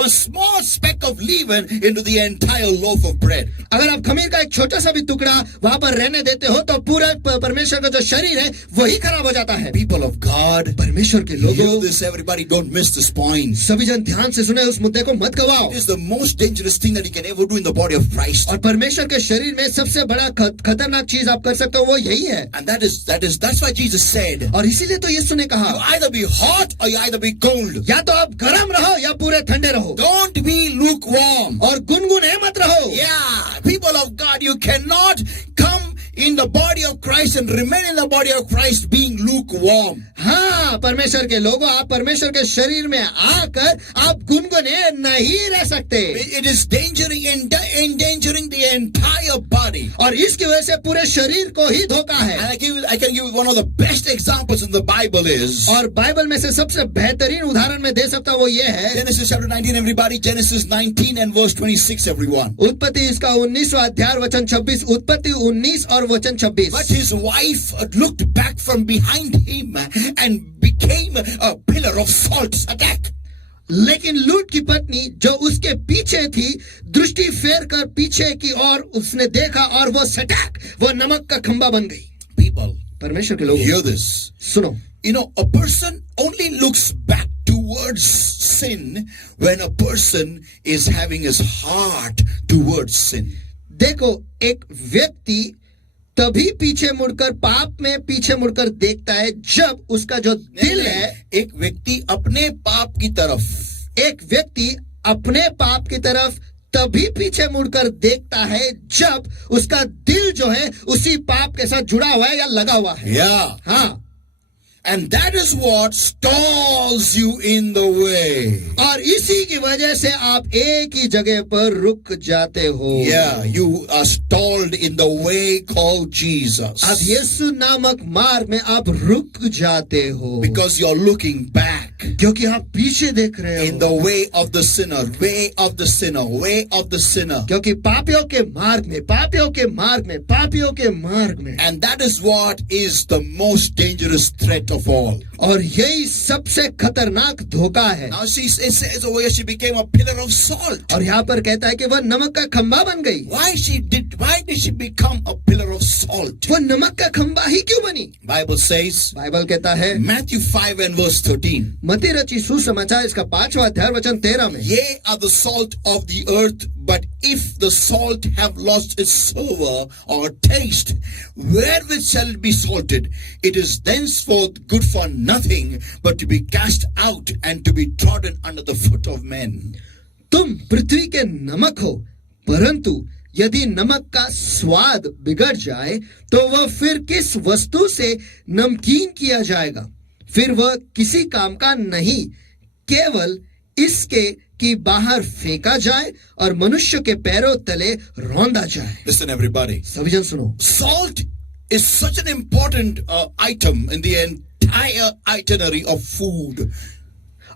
small speck of leaven into the entire loaf of bread. अगर आप खमीर का एक छोटा सा भी टुकड़ा वहां पर रहने देते हो तो पूरा परमेश्वर का जो शरीर है वही खराब हो जाता है। People of God, परमेश्वर के लोगों, hear this everybody, don't miss this point. सभी जन ध्यान से सुने, उस मुद्दे को मत गवाओ। It is the most dangerous thing that you can ever do in the body of Christ. और परमेश्वर के शरीर में सबसे बड़ा खतरनाक चीज आप कर सकते हो वो यही है। And that's why Jesus said, और इसीलिए तो यीशु ने कहा, you either be hot or you either be cold. या तो आप गर्म रहो या पूरे ठंडे रहो। Don't be lukewarm. और गुनगुने मत रहो। Yeah, people of God, you cannot come in the body of Christ and remain in the body of Christ being lukewarm. हाँ, परमेश्वर के लोगों, आप परमेश्वर के शरीर में आकर आप गुनगुने नहीं रह सकते। It is endangering the entire body. और इसकी वजह से पूरे शरीर को ही धोखा है। And I can give you one of the best examples in the Bible is, और बाइबल में से सबसे बेहतरीन उदाहरण मैं दे सकता हूँ वो ये है, Genesis chapter 19, everybody. Genesis 19 and verse 26, everyone. उत्पत्ति इसका 19वां अध्याय वचन 26, उत्पत्ति 19 और वचन 26। But his wife looked back from behind him and became a pillar of salt. Attack. लेकिन लूट की पत्नी जो उसके पीछे थी दृष्टि फेर कर पीछे की ओर उसने देखा और वो सटाक, वो नमक का खंबा बन गई। People, परमेश्वर के लोग hear this. सुनो, a person only looks back towards sin when a person is having his heart towards sin. देखो, एक व्यक्ति तभी पीछे मुड़कर पाप में पीछे मुड़कर देखता है जब उसका जो दिल है, एक व्यक्ति अपने पाप की तरफ, एक व्यक्ति अपने पाप की तरफ तभी पीछे मुड़कर देखता है जब उसका दिल जो है उसी पाप के साथ जुड़ा हुआ है या लगा हुआ है. yeah, हाँ, and that is what stalls you in the way. और इसी की वजह से आप एक ही जगह पर रुक जाते हो. Yeah, you are stalled in the way called Jesus. अब यीशु नामक मार्ग में आप रुक जाते हो Because you're looking back क्योंकि आप पीछे देख रहे हो. in the way of the sinner, way of the sinner, way of the sinner. क्योंकि पापियों के मार्ग में, पापियों के मार्ग में, पापियों के मार्ग में. And that is what is the most dangerous threat of all. और यही सबसे खतरनाक धोखा है. Now she says over here she became a pillar of salt. और यहाँ पर कहता है कि वह नमक का खंबा बन गई. Why did she become a pillar of salt? वह नमक का खंबा ही क्यों बनी? Bible says, बाइबल कहता है, Matthew 5 and verse 13. मत्ती रची सुसमाचार इसका 5वां अध्याय वचन 13 में. Ye are the salt of the earth, but if the salt have lost its savor or taste, wherewith shall it be salted? It is thenceforth good for nothing, but to be cast out and to be trodden under the foot of men. तुम पृथ्वी के नमक हो, परंतु यदि नमक का स्वाद बिगड़ जाए तो वह फिर किस वस्तु से नमकीन किया जाएगा? फिर वह किसी काम का नहीं, केवल इसके कि बाहर फेंका जाए और मनुष्य के पैरों तले रौंदा जाए. Listen everybody. सभी जन सुनो. Salt is such an important item in the entire itinerary of food.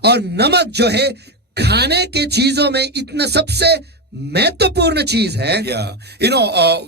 और नमक जो है खाने के चीजों में इतना सबसे महत्वपूर्ण चीज है. Yeah.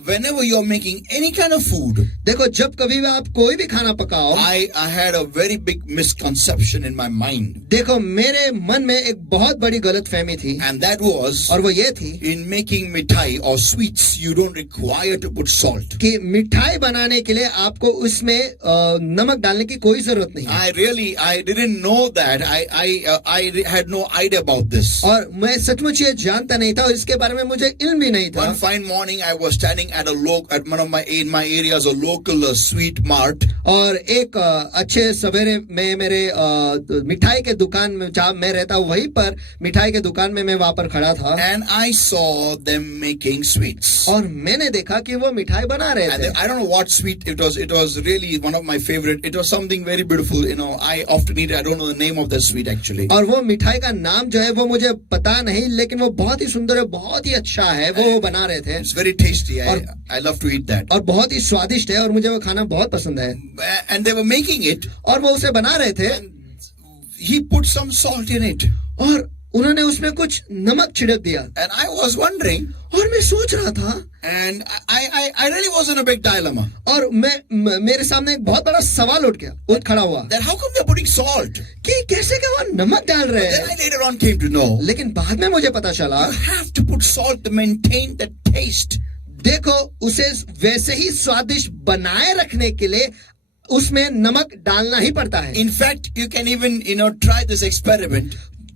Whenever you're making any kind of food, देखो, जब कभी भी आप कोई भी खाना पकाओ, I had a very big misconception in my mind. देखो मेरे मन में एक बहुत बड़ी गलतफहमी थी. And that was, और वो ये थी in making mithai or sweets, you don't require to put salt. कि मिठाई बनाने के लिए आपको उसमें नमक डालने की कोई जरूरत नहीं. I didn't know that. I had no idea about this. और मैं सचमुच ये जानता नहीं था और इसके बारे में मुझे इल्म भी नहीं था. One fine morning, I was standing at one of my areas, a local sweet mart. और एक अच्छे सवेरे में मेरे मिठाई के दुकान में जहाँ मैं रहता हूँ वहीं पर मिठाई के दुकान में मैं वहां पर खड़ा था. And I saw them making sweets. और मैंने देखा कि वो मिठाई बना रहे थे. I don't know what sweet it was. It was really one of my favorite. It was something very beautiful. I often eat it. I don't know the name of that sweet actually. और वो मिठाई का नाम जो है वो मुझे पता नहीं, लेकिन वो बहुत ही सुंदर है, बहुत ही अच्छा है. वो बना रहे थे. It's very tasty. I love to eat that. और बहुत ही स्वादिष्ट है और मुझे वो खाना बहुत पसंद है. And they were making it. और वो उसे बना रहे थे. And he put some salt in it. और उन्होंने उसमें कुछ नमक छिड़क दिया. And I was wondering. और मैं सोच रहा था. And I really was in a big dilemma. और मेरे सामने एक बहुत बड़ा सवाल उठ खड़ा हुआ. That how come they're putting salt? कि कैसे क्या वो नमक डाल रहे हैं. Then I later on came to know. लेकिन बाद में मुझे पता चला. You have to put salt to maintain the taste. देखो, उसे वैसे ही स्वादिष्ट बनाए रखने के लिए उसमें नमक डालना ही पड़ता है. In fact, you can even try this experiment.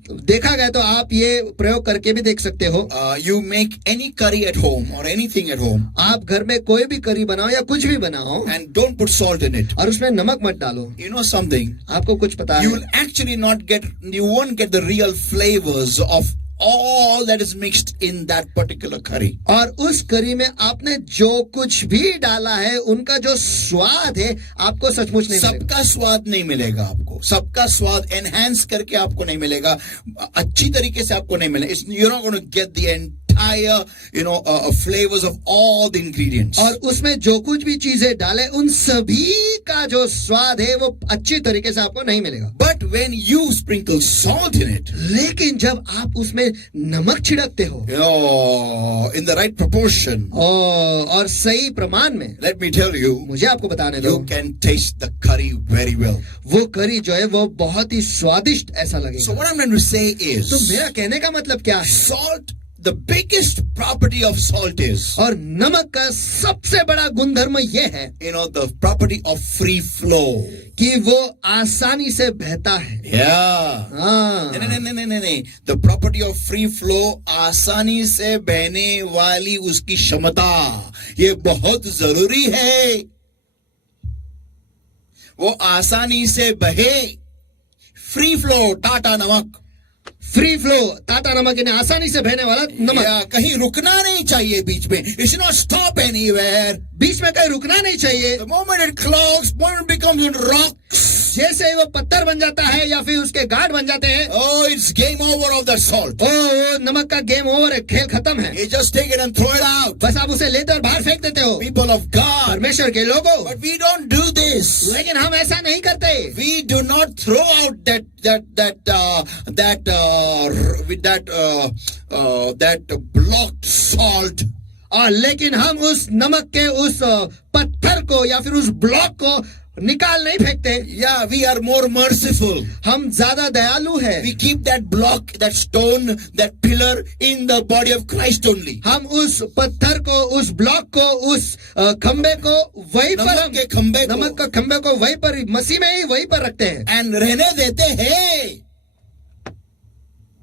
देखा गया तो आप ये प्रयोग करके भी देख सकते हो. You make any curry at home or anything at home. आप घर में कोई भी करी बनाओ या कुछ भी बनाओ. And don't put salt in it. और उसमें नमक मत डालो. You know something? आपको कुछ पता You है. will actually you won't get the real flavors of all that is mixed in that particular curry. और उस करी में आपने जो कुछ भी डाला है उनका जो स्वाद है आपको सचमुच नहीं मिलेगा. सबका स्वाद नहीं मिलेगा आपको. सबका स्वाद एनहांस करके आपको नहीं मिलेगा. अच्छी तरीके से आपको नहीं मिलेगा. You're not going to get the entire flavors of all the ingredients. और उसमें जो कुछ भी चीजें डाले उन सभी का जो स्वाद है वो अच्छी तरीके से आपको नहीं मिलेगा. But when you sprinkle salt in it, लेकिन जब आप उसमें नमक छिड़कते हो, in the right proportion, और सही प्रमाण में, let me tell you, मुझे आपको बताने दो, you can taste the curry very well. वो करी जो है वो बहुत ही स्वादिष्ट ऐसा लगेगा. So what I'm trying to say is, तो मेरा कहने का मतलब क्या है? salt, the biggest property of salt is, और नमक का सबसे बड़ा गुणधर्म ये है the property of free flow. कि वो आसानी से बहता है. Yeah. हाँ. नहीं. The property of free flow, आसानी से बहने वाली उसकी क्षमता, ये बहुत जरूरी है. वो आसानी से बहे. फ्री फ्लो, टाटा नमक. फ्री फ्लो, टाटा नमक, यानी आसानी से बहने वाला नमक. कहीं रुकना नहीं चाहिए बीच में. It should not stop anywhere. बीच में कहीं रुकना नहीं चाहिए. The moment it clogs, moment it becomes in rocks. जैसे ही वो पत्थर बन जाता है या फिर उसके गाढ़ बन जाते हैं, Oh, it's game over of the salt. वो नमक का गेम ओवर है, खेल खत्म है. You just take it and throw it out. बस आप उसे लेते और बाहर फेंक देते हो. People of God. परमेश्वर के लोगों. But we don't do this. लेकिन हम ऐसा नहीं करते. We do not throw out that blocked salt. और लेकिन हम उस नमक के उस पत्थर को या फिर उस ब्लॉक को निकाल नहीं फेंकते. Yeah, we are more merciful. हम ज्यादा दयालु है. We keep that block, that stone, that pillar in the body of Christ only. हम उस पत्थर को, उस ब्लॉक को, उस खंबे को वहीं पर, नमक का खंबे को वहीं पर, मसीह में ही वहीं पर रखते हैं. And रहने देते हैं.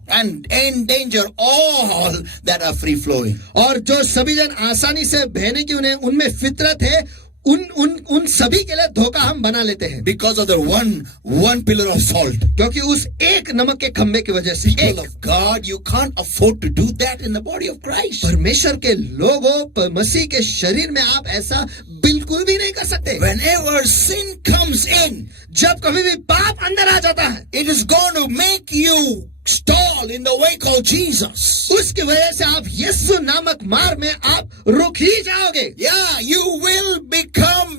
And endanger all that are free flowing. और जो सभी जन आसानी से बहने की उनमें फितरत है, उन सभी के लिए धोखा हम बना लेते हैं. Because of the one pillar of salt. क्योंकि उस एक नमक के खंबे की वजह से. People of God, you can't afford to do that in the body of Christ. परमेश्वर के लोगों, मसीह के शरीर में आप ऐसा बिल्कुल भी नहीं कर सकते. Whenever sin comes in, जब कभी भी पाप अंदर आ जाता है, it is going to make you stall in the way called Jesus. उसकी वजह से आप यीशु नामक मार्ग में आप रुक ही जाओगे. Yeah, you will become,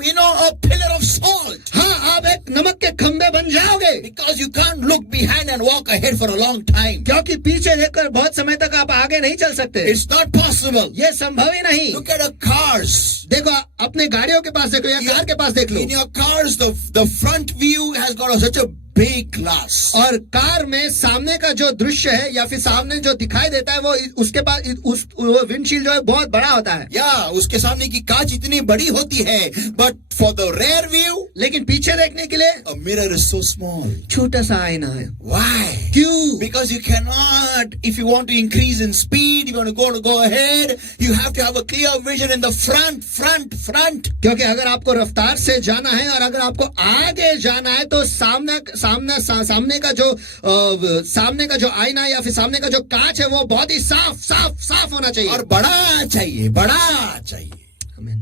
a pillar of salt. हाँ, आप एक नमक के खंबे बन जाओगे. Because you can't look behind and walk ahead for a long time. क्योंकि पीछे देखकर बहुत समय तक आप आगे नहीं चल सकते. It's not possible. ये संभव ही नहीं. Look at the cars. देखो, अपने गाड़ियों के पास देखो या कार के पास देख लो. In your cars, the front view has got such a big glass. और कार में सामने का जो दृश्य है या फिर सामने जो दिखाई देता है वो उसके पास वो विंडशील्ड जो है बहुत बड़ा होता है. या उसके सामने की कांच इतनी बड़ी होती है. But for the rear view, लेकिन पीछे देखने के लिए a mirror is so small. छोटा सा आईना है. Why? क्यों? Because you cannot, if you want to increase in speed, you want to go ahead, you have to have a clear vision in the front. क्योंकि अगर आपको रफ्तार से जाना है और अगर आपको आगे जाना है तो सामने का जो आईना या फिर सामने का जो कांच है वो बहुत ही साफ होना चाहिए. और बड़ा चाहिए. Amen.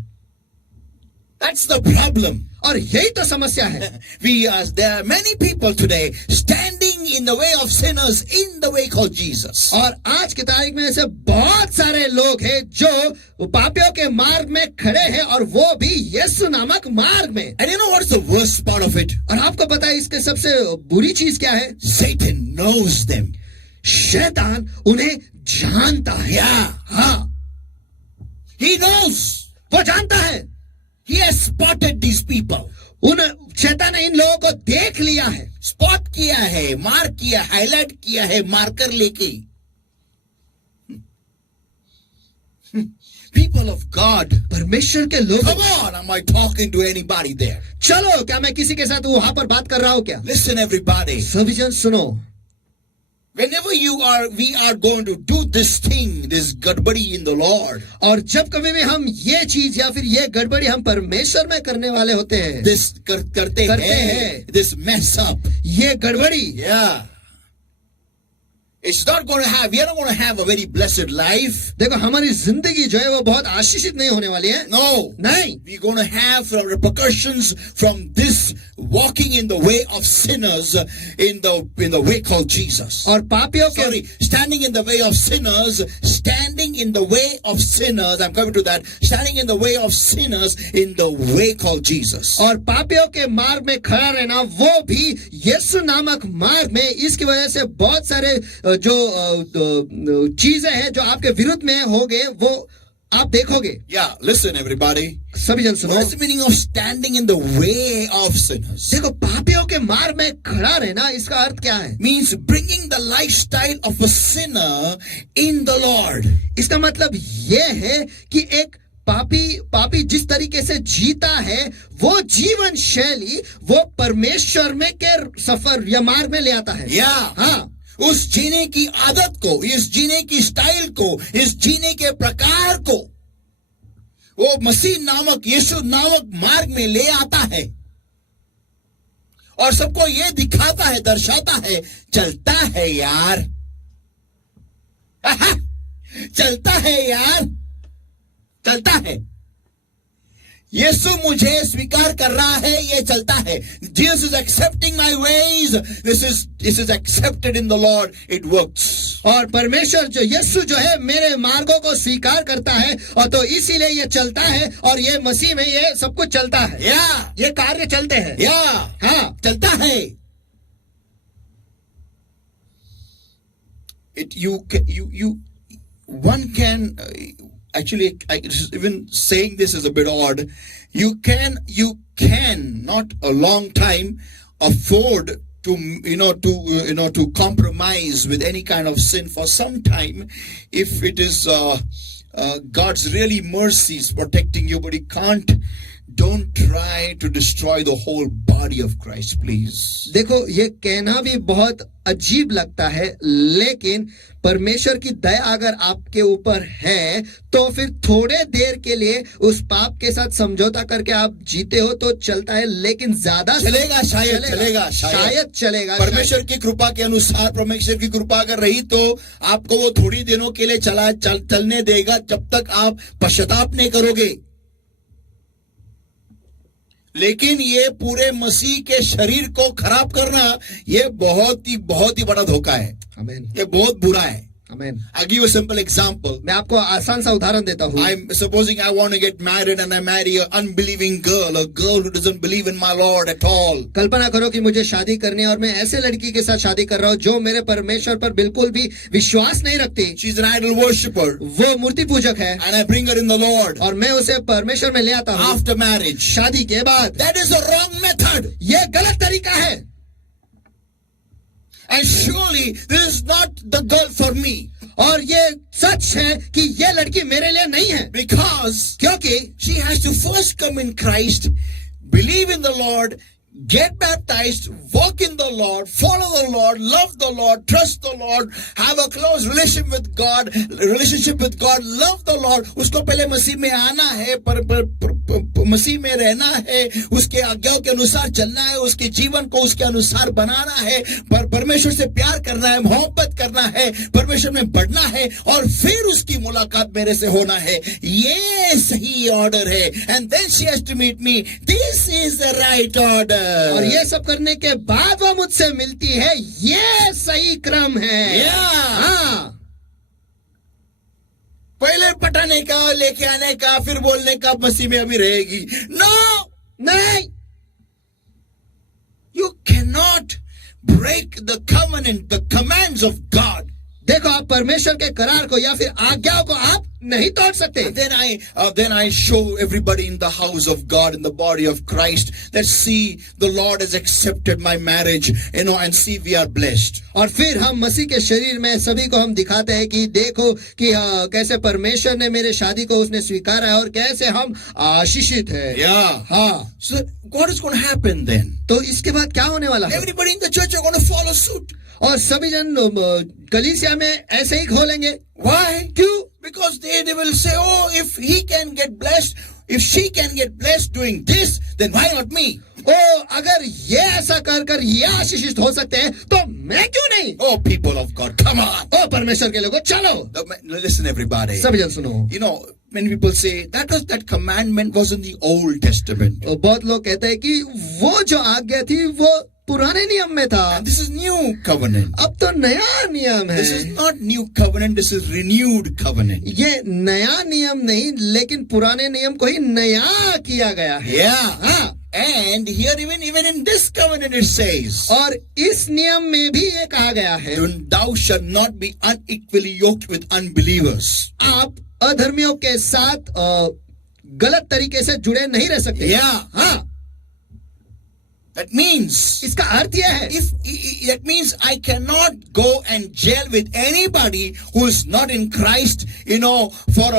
That's the problem. और यही तो समस्या है. There are many people today standing in the way of sinners in the way called Jesus. और आज की तारीख में ऐसे बहुत सारे लोग हैं जो पापियों के मार्ग में खड़े हैं और वो भी यीशु नामक मार्ग में. And you know what's the worst part of it? और आपको पता है इसके सबसे बुरी चीज क्या है? Satan knows them. शैतान उन्हें जानता है. हाँ, he knows. वो जानता है. He has spotted these people. शैतान ने इन लोगों को देख लिया है. स्पॉट किया है, मार्क किया, हाईलाइट किया है मार्कर लेके. People of God, परमेश्वर के लोग. Come on, am I talking to anybody there? चलो, क्या मैं किसी के साथ वहां पर बात कर रहा हूं क्या? Listen everybody. सभी जन सुनो. Whenever we are going to do this thing, this गड़बड़ी in the Lord. और जब कभी भी हम ये चीज या फिर ये गड़बड़ी हम परमेश्वर में करने वाले होते हैं. This करते हैं. This mess up. ये गड़बड़ी. Yeah. It's not going to have, we are not going to have a very blessed life. देखो, हमारी जिंदगी जो है वो बहुत आशीषित नहीं होने वाली है. No. नहीं. We're going to have repercussions from this walking in the way of sinners in the way called Jesus. और पापियों के standing in the way of sinners, I'm coming to that. Standing in the way of sinners in the way called Jesus. और पापियों के मार्ग में खड़ा रहना वो भी यीशु नामक मार्ग में. इसकी वजह से बहुत सारे जो चीजें हैं जो आपके विरुद्ध में होंगे वो आप देखोगे। Yeah, listen everybody. सभी जन सुनो। What's the meaning of standing in the way of sinners? देखो, पापियों के मार्ग में खड़ा रहना, इसका अर्थ क्या है? Means bringing the lifestyle of a sinner in the Lord. इसका मतलब ये है कि एक पापी जिस तरीके से जीता है, वो जीवन शैली वो परमेश्वर में के सफर या मार्ग में ले आता है। Yeah. हाँ, उस जीने की आदत को, इस जीने की स्टाइल को, इस जीने के प्रकार को वो मसीह नामक, यीशु नामक मार्ग में ले आता है और सबको ये दिखाता है, दर्शाता है, चलता है यार, चलता है यार, चलता है। यीशु मुझे स्वीकार कर रहा है, ये चलता है। Jesus is accepting my ways. This is accepted in the Lord. It works. और परमेश्वर जो यीशु जो है मेरे मार्गों को स्वीकार करता है, और तो इसीलिए ये चलता है, और ये मसीह में ये सब कुछ चलता है। Yeah. ये कार्य चलते हैं। Yeah. हाँ, चलता है। One can actually, even saying this is a bit odd. You can not a long time afford to compromise with any kind of sin for some time, if it is God's really mercies protecting you, but He can't. Don't try to destroy the whole body of Christ, please. देखो, ये कहना भी बहुत अजीब लगता है, लेकिन परमेश्वर की दया अगर आपके ऊपर है तो फिर थोड़े देर के लिए उस पाप के साथ समझौता करके आप जीते हो तो चलता है, लेकिन ज्यादा चलेगा, शायद चलेगा। परमेश्वर की कृपा के अनुसार, परमेश्वर की कृपा अगर रही तो आपको वो थोड़ी दिनों के लिए चलने देगा, जब तक आप पश्चाताप नहीं करोगे। लेकिन ये पूरे मसीह के शरीर को खराब करना, ये बहुत ही बड़ा धोखा है। आमीन। ये बहुत बुरा है। आमीन। I'll give you a simple example. मैं आपको आसान सा उदाहरण देता हूँ। I'm supposing I want to get married and I marry an unbelieving girl, a girl who doesn't believe in my Lord at all. कल्पना करो कि मुझे शादी करनी है और मैं ऐसे लड़की के साथ शादी कर रहा हूँ जो मेरे परमेश्वर पर बिल्कुल भी विश्वास नहीं रखती। She's an idol worshipper. वो मूर्ति पूजक है। And I bring her in the Lord. और मैं उसे परमेश्वर में ले आता हूँ। After marriage. शादी के बाद। That is a wrong method. ये गलत तरीका है। And surely this is not the girl for me. और ये सच है कि ये लड़की मेरे लिए नहीं है। Because क्योंकि she has to first come in Christ, believe in the Lord, get baptized, walk in the Lord, follow the Lord, love the Lord, trust the Lord, have a close relationship with God, love the Lord. उसको पहले मसीह में आना है, मसीह में रहना है, उसके आज्ञाओं के अनुसार चलना है, उसके जीवन को उसके अनुसार बनाना है, परमेश्वर से प्यार करना है, मोहब्बत करना है, परमेश्वर में बढ़ना है, और फिर उसकी मुलाकात मेरे से होना है। ये सही ऑर्डर है। And then she has to meet me. This is the right order. और ये सब करने के बाद वो मुझसे मिलती है, ये सही क्रम है। हाँ। पहले पटाने का, लेके आने का, फिर बोलने का मसीह में अभी रहेगी। No, नहीं। You cannot break the covenant, the commands of God. देखो, आप परमेश्वर के करार को या फिर आज्ञाओं को आप नहीं तोड़ सकते। Then I show everybody in the house of God, in the body of Christ, that see the Lord has accepted my marriage, and see we are blessed. और फिर हम मसीह के शरीर में सभी को हम दिखाते हैं कि देखो कि कैसे परमेश्वर ने मेरे शादी को उसने स्वीकारा है और कैसे हम आशीषित है। Yeah. हाँ। So what is going to happen then? तो इसके बाद क्या होने वाला है? Everybody in the church are going to follow suit. और सभी जन कलीसिया में ऐसे ही खोलेंगे। Why? क्यों? Because they will say, oh, if he can get blessed, if she can get blessed doing this, then why not me? ओ, अगर ये ऐसा कर ये आशीषित हो सकते हैं तो मैं क्यों नहीं? Oh, people of God, come on. ओ परमेश्वर के लोगों, चलो। Listen, everybody. सभी जन सुनो। You know, many people say that commandment was in the Old Testament. बहुत लोग कहते हैं कि वो जो आज्ञा थी वो पुराने नियम में था। And this is new covenant. अब तो नया नियम है। This is not new covenant, this is renewed covenant. ये नया नियम नहीं, लेकिन पुराने नियम को ही नया किया गया है। Yeah. हाँ। And here even in this covenant it says, और इस नियम में भी ये कहा गया है, thou shalt not be unequally yoked with unbelievers. आप अधर्मियों के साथ गलत तरीके से जुड़े नहीं रह सकते. Yeah. हाँ, That means, इसका अर्थ यह है, that means I cannot go and jail with anybody who is not in Christ, for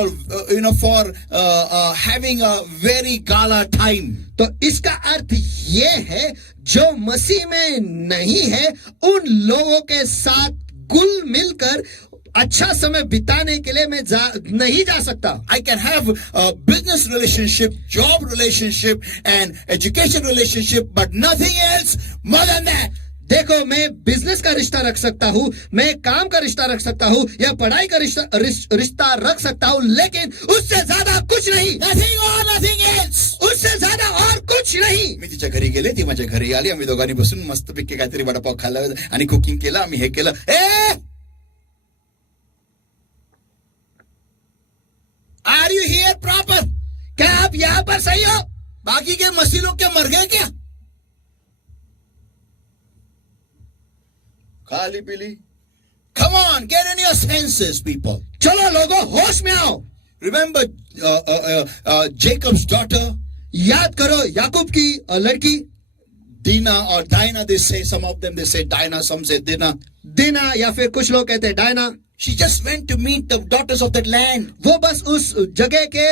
having a very gala time. तो इसका अर्थ ये है, जो मसीह में नहीं है उन लोगों के साथ गुल मिलकर अच्छा समय बिताने के लिए मैं नहीं जा सकता. I can have a business relationship, job relationship, and education relationship, but nothing else more than that. देखो, मैं बिजनेस का रिश्ता रख सकता हूँ, मैं काम का रिश्ता रख सकता हूँ, या पढ़ाई का रिश्ता रख सकता हूँ, लेकिन उससे ज्यादा कुछ नहीं. Nothing or nothing else. उससे ज्यादा और कुछ नहीं. मी तिच्या घरी गेले, ती माझ्या घरी आली, आम्ही दोघांनी बसून मस्तपैकी काहीतरी वडापाव खाल्ला आणि कुकिंग केलं, आम्ही हे केलं. Are you here proper? क्या आप यहाँ पर सही हो? बाकी के मसीह लोग क्या मर गए क्या? खाली पीली. Come on, get in your senses, people. चलो लोगों, होश में आओ. Remember Jacob's daughter, याद करो याकूब की लड़की Dinah or Dinah, they say, some of them they say Dinah, some say Dinah. दीना, या फिर कुछ लोग कहते हैं Diana. She just went to meet the daughters of that land. वो बस उस जगह के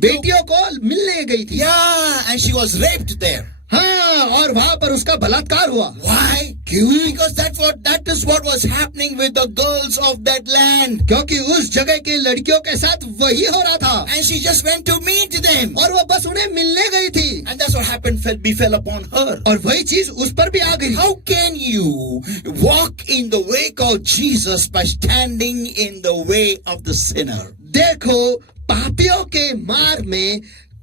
बेटियों को मिलने गई थी. Yeah, and she was raped there. हाँ, और वहां पर उसका बलात्कार हुआ. Why? क्यों? Because that is what was happening with the girls of that land. क्योंकि उस जगह के लड़कियों के साथ वही हो रहा था. And she just went to meet them. और वो बस उन्हें मिलने गई थी. And that's what happened, befell upon her. और वही चीज उस पर भी आ गई. How can you walk in the way of Jesus by standing in the way of the sinner? देखो, पापियों के मार्ग में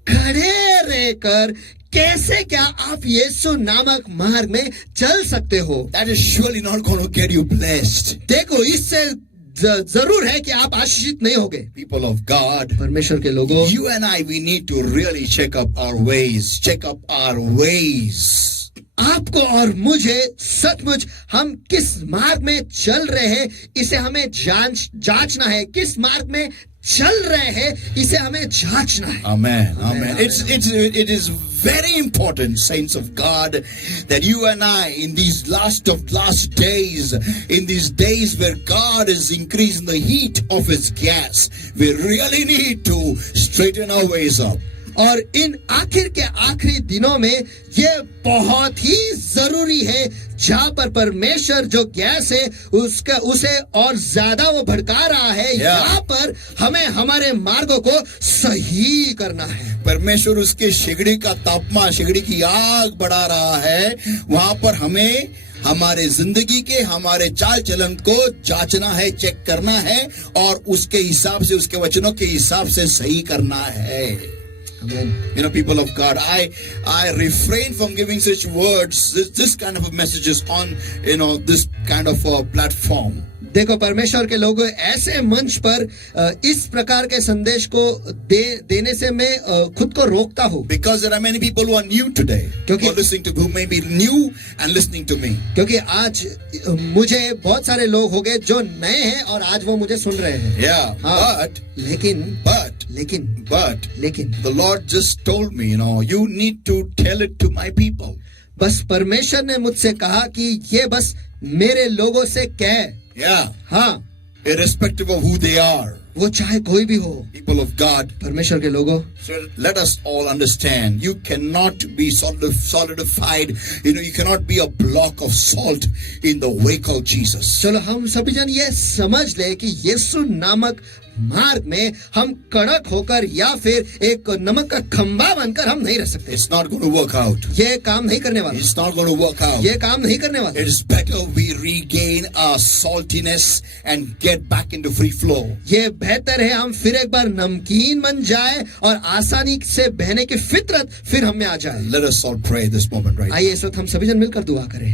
खड़े रहकर कैसे क्या आप यीशु नामक मार्ग में चल सकते हो? That is surely not going to get you blessed. देखो, इससे जरूर है कि आप आशीषित नहीं होगे. People of God, परमेश्वर के लोगों, you and I, we need to really check up our ways. Check up our ways. आपको और मुझे सचमुच हम किस मार्ग में चल रहे हैं इसे हमें जांचना है. किस मार्ग में चल रहे हैं इसे हमें जांचना है. Amen. Amen. It is very important, saints of God, that you and I, in these last days, in these days where God is increasing the heat of His gas, we really need to straighten our ways up. और इन आखिर के आखिरी दिनों में ये बहुत ही जरूरी है, जहां पर परमेश्वर जो गैस है उसे और ज्यादा वो भड़का रहा है. यहाँ पर हमें हमारे मार्गों को सही करना है. परमेश्वर उसके शिगड़ी का तापमान, शिगड़ी की आग बढ़ा रहा है. वहां पर हमें हमारे जिंदगी के, हमारे चाल चलन को जांचना है, चेक करना है, और उसके हिसाब से, उसके वचनों के हिसाब से सही करना है. Amen. People of God, I refrain from giving such words, this kind of messages on, this kind of a platform. देखो, परमेश्वर के लोगों, ऐसे मंच पर इस प्रकार के संदेश को देने से मैं खुद को रोकता हूँ. Because there are many people who are new today, who may be new and listening to me. क्योंकि आज मुझे बहुत सारे लोग हो गए जो नए हैं और आज वो मुझे सुन रहे हैं. Yeah, हाँ, but लेकिन the Lord just told me, you need to tell it to my people. बस परमेश्वर ने मुझसे कहा कि ये बस मेरे लोगों से कह. Yeah. हाँ, irrespective of who they are. वो चाहे कोई भी हो. People of God, परमेश्वर के लोगों, so let us all understand, you cannot be solidified, you cannot be a block of salt in the way called Jesus. चलो हम सभी जन ये समझ ले कि यीशु नामक मार्ग में हम कड़क होकर या फिर एक नमक का खंबा बनकर हम नहीं रह सकते. It's not going to work out. ये काम नहीं करने वाला. It's not going to work out. ये काम नहीं करने वाला. It is better we regain our saltiness and get back into free flow. ये बेहतर है हम फिर एक बार नमकीन बन जाए और आसानी से बहने की फितरत फिर हम में आ जाए. Let us all pray this moment right now. आइए इस वक्त हम सभी जन मिलकर दुआ करें.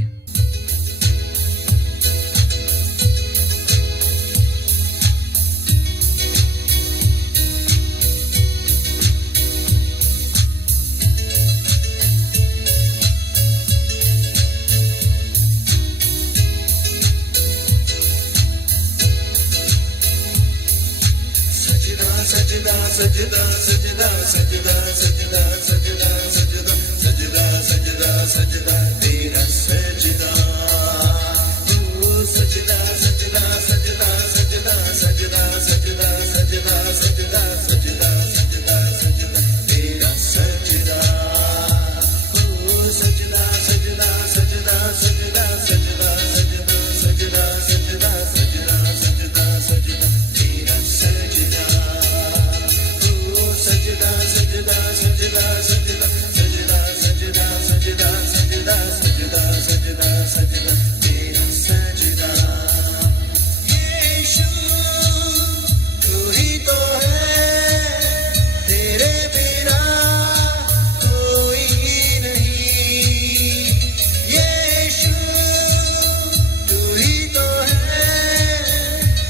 सजदा सजदा सजदा सजदा सजदा सजदा सजदा सजदा सजदा सजदा तेरा सजदा सजदा सजदा सजदा सजदा सजदा सजदा सजदा सजदा सजदा सजदा सजदा तेरा सजदा सजदा सजदा सजदा सजदा सजदा सजदा सजदा सजदा सजदा सजदा सजदा तेरा सजदा सजदा सजदा सजदा सजदा सजदा सजदा सजदा सजदा सजदा सजदा सजदा तेरा सजदा यीशु तू ही तो है तेरे बिना कोई नहीं यीशु तू ही तो है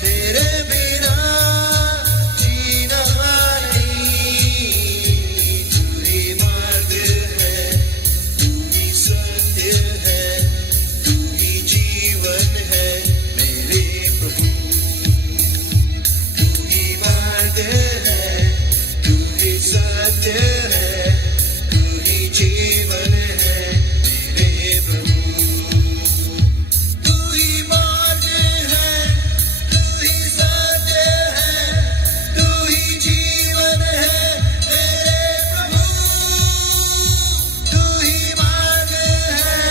तेरे बिना जीना नहीं तू ही मार्ग है तू ही सत्य है तू ही जीवन है मेरे प्रभु तू ही मार्ग है तू ही सत्य है तू ही जीवन है मेरे प्रभु तू ही मार्ग है तू ही सत्य है तू ही जीवन है मेरे प्रभु तू ही मार्ग है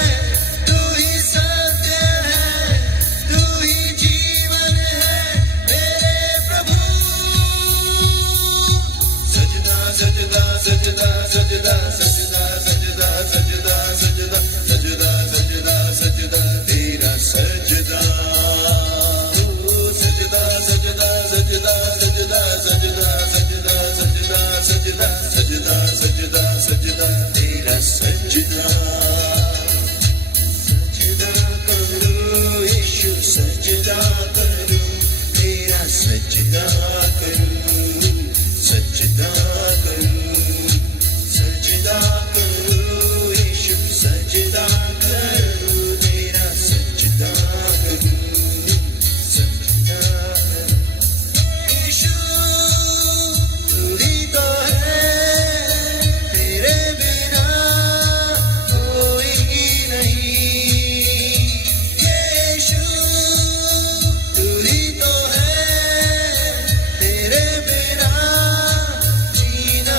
तू ही सत्य है तू ही जीवन है मेरे प्रभु सजदा सजदा सजदा सजदा सजदा सजदा सजदा सजदा सजदा सजदा सजदा तेरा सजदा सजदा सजदा सजदा सजदा सजदा सजदा सजदा सजदा सजदा सजदा सजदा तेरा सजदा सजदा करो यीशु सजदा करो तेरा सजदा करो सजदा करो सजदा करो यीशु सजदा करो तेरा सजदा करो सजदा करो यीशु तू ही तो है तेरे बिना कोई नहीं यीशु तू ही तो है तेरे बिना जीना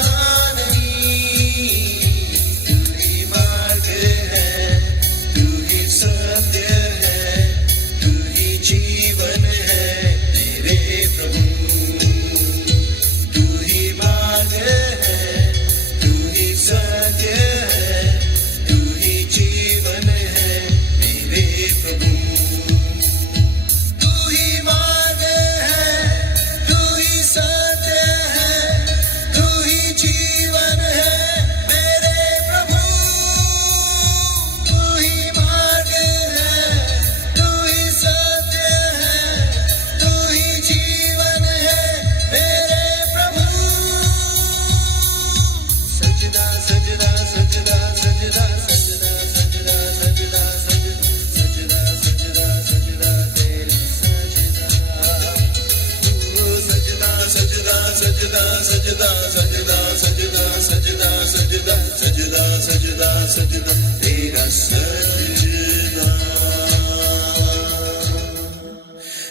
नहीं तू ही मार्ग है तू ही सत्य है तू ही जीवन है मेरे प्रभु तू ही मार्ग है तू ही सत्य है तू ही जीवन है मेरे प्रभु तू ही मार्ग है तू ही सत्य है तू ही जीवन है मेरे प्रभु तू ही मार्ग है तू ही सत्य है तू ही जीवन है मेरे प्रभु सजदा सजदा सजदा सजदा सजदा सजदा सजदा सजदा सजदा सजदा तेरा सजदा सजदा सजदा सजदा सजदा सजदा सजदा सजदा सजदा सजदा सजदा तेरा सजदा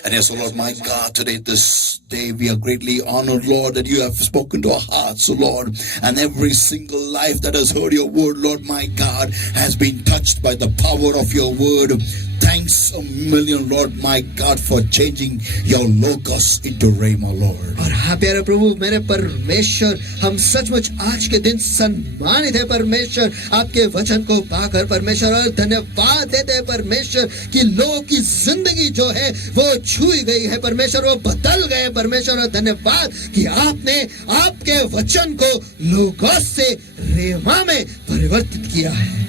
And yes, O Lord, my God, today, this day, we are greatly honored, Lord, that you have spoken to our hearts, O Lord. And every single life that has heard your word, Lord, my God, has been touched by the power of your word. Thanks a million, Lord, my God, for changing your logos into Rhema, Lord. और हाँ प्यारे प्रभु मेरे परमेश्वर हम सचमुच आज के दिन सम्मानित है परमेश्वर आपके वचन को पाकर परमेश्वर और धन्यवाद देते हैं परमेश्वर कि लोगों की जिंदगी जो है वो छुई गई है परमेश्वर वो बदल गए परमेश्वर और धन्यवाद कि आपने आपके वचन को लोगोस से रेमा में परिवर्तित किया है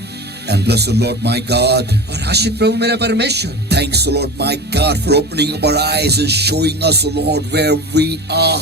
And bless the Lord, my God. और आशीष प्रभु मेरा परमेश्वर Thanks, O Lord, my God, for opening up our eyes and showing us, O Lord, where we are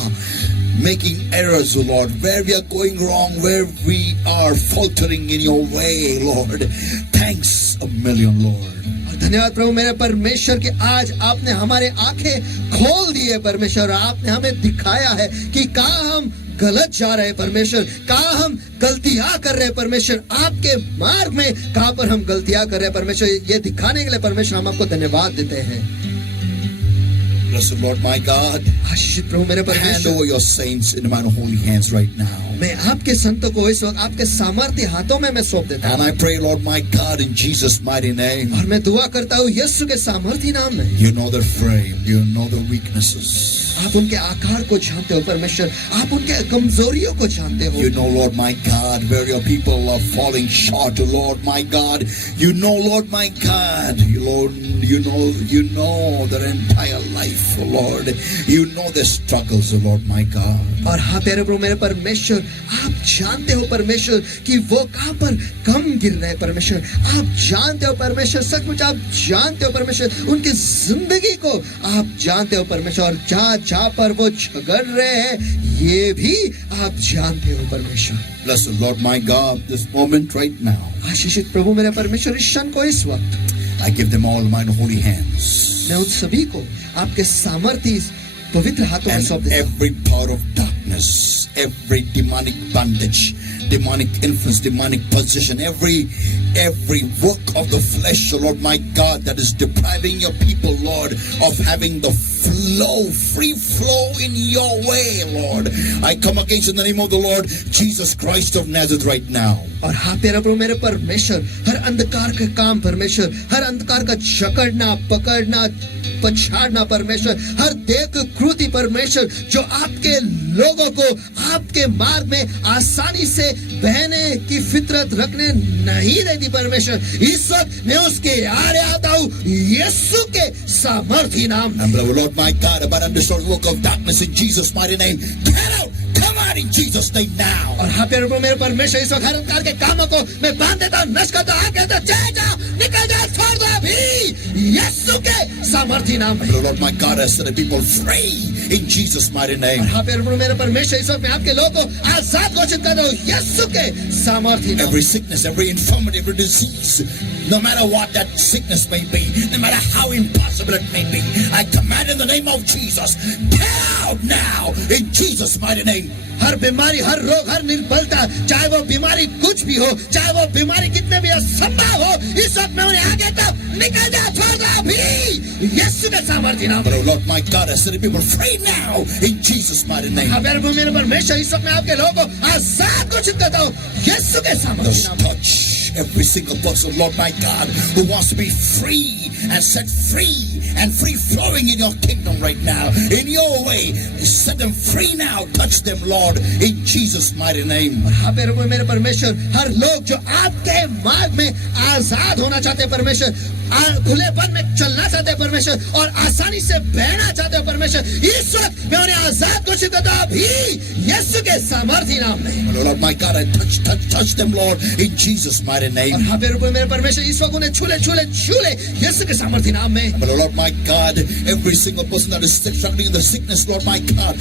making errors, O Lord, where we are going wrong, where we are faltering in your way, Lord. Thanks a million, Lord. धन्यवाद प्रभु मेरे परमेश्वर कि आज आपने हमारे आंखें खोल दी है परमेश्वर, आपने हमें दिखाया है कि कहाँ हम गलत जा रहे हैं परमेश्वर, कहाँ हम गलतियां कर रहे हैं परमेश्वर, आपके मार्ग में कहाँ पर हम गलतियां कर रहे हैं परमेश्वर, ये दिखाने के लिए परमेश्वर हम आपको धन्यवाद देते हैं। Blessed Lord my God, आशीषित प्रभु मेरे hand परमेश्वर, over your saints in my holy hands right now. मैं आपके संतों को इस वक्त आपके सामर्थ्य हाथों में मैं सौंप देता And हूँ, I pray, Lord my God, in Jesus' mighty name, और मैं दुआ करता हूँ यीशु के सामर्थ्य नाम में। you know their frame, you know their weaknesses. आप उनके आकार को जानते हो परमेश्वर, आप उनके कमजोरियों को जानते हो। You know, Lord my God, where your people are falling short, Lord my God. You know, Lord my God, Lord, you know their entire life, Lord. You know their struggles, Lord my God. और हाँ प्यारे प्रभु मेरे परमेश्वर, आप जानते हो परमेश्वर कि वो कहाँ पर कम गिर रहे हैं परमेश्वर, आप जानते हो परमेश्वर, सचमुच आप जानते हो परमेश्वर, उनकी जिंदगी को आप जानते हो परमेश्वर, और जहाँ पर वो झगड़ रहे हैं ये भी आप जानते हो परमेश्वर। Blessed Lord my God, this moment right now, आशीषित प्रभु मेरे परमेश्वर, इस क्षण को इस वक्त I give them all mine holy hands. मैं उन सभी को आपके सामर्थ्य पवित्र हाथों में And सौंप देता हूं। every power of darkness, every demonic bondage, demonic influence, demonic position, every work of the flesh, oh Lord my God, that is depriving your people, Lord, of having the free flow in your way, Lord. I come against in the name of the Lord Jesus Christ of Nazareth right now. और हाँ प्यारा प्रभु मेरे परमेश्वर, हर अंधकार का काम परमेश्वर, हर अंधकार का जकड़ना, पकड़ना, पछाड़ना परमेश्वर, हर देह की कृति परमेश्वर जो आपके लोगों को आपके मार्ग में आसानी से बहने की फितरत रखने नहीं देती परमेश्वर, इस वक्त मैं उसके आड़े आता हूँ यीशु के सामर्थी नाम। And brother Lord my God, about to destroy the work of darkness in Jesus' mighty name. Get out! Come out in Jesus' name now. और हाँ प्यारे प्रभु मेरे परमेश्वर, इस वक्त हर अंधकार के कामों को मैं बांध देता हूँ, नष्ट करता हूँ, कहता चले जाओ, निकल जाओ, छोड़ दो अभी यीशु के सामर्थी नाम में। Brother Lord my God, I set the people free in Jesus' mighty name. और हाँ प्यारे प्रभु मेरे परमेश्वर, इस वक्त मैं आपके लोगों को आजाद घोषित कर रहा हूँ यीशु के सामर्थी नाम। Every sickness, every infirmity, every disease, no matter what that sickness may be, no matter how impossible it may be, I command in the name of Jesus, get out now in Jesus' mighty name. हर बीमारी, हर रोग, हर निर्बलता, चाहे वो बीमारी कुछ भी हो, चाहे वो बीमारी कितने भी असंभव हो, इस वक्त मैं उन्हें आगे तो निकल जा, छोड़ दो अभी यीशु के सामर्थी नाम। But oh Lord my God, I set the people free now in Jesus' mighty name. हाँ प्यारे प्रभु मेरे परमेश्वर, इस वक्त मैं आपके लोगों को आजाद घोषित करता हूँ यीशु के सामर्थी Just नाम। touch every single person, Lord my God, who wants to be free and set free and free flowing in your kingdom right now, in your way. Set them free now. Touch them, Lord, in Jesus' mighty name. हाँ मेरे परमेश्वर, हर लोग जो आपके मार्ग में आजाद होना चाहते हैं परमेश्वर, खुलेपन में चलना चाहते हैं परमेश्वर, और आसानी से बहना चाहते हैं परमेश्वर, इस वक्त मैं उन्हें आजाद घोषित करता हूं अभी यीशु के सामर्थी नाम में। Lord my God, I touch them, Lord, in Jesus' mighty name. और हाँ मेरे परमेश्वर, इस वक्त उन्हें छूले यीशु के सामर्थी नाम में। But Lord my God, every single person that is struggling in the sickness, Lord my God,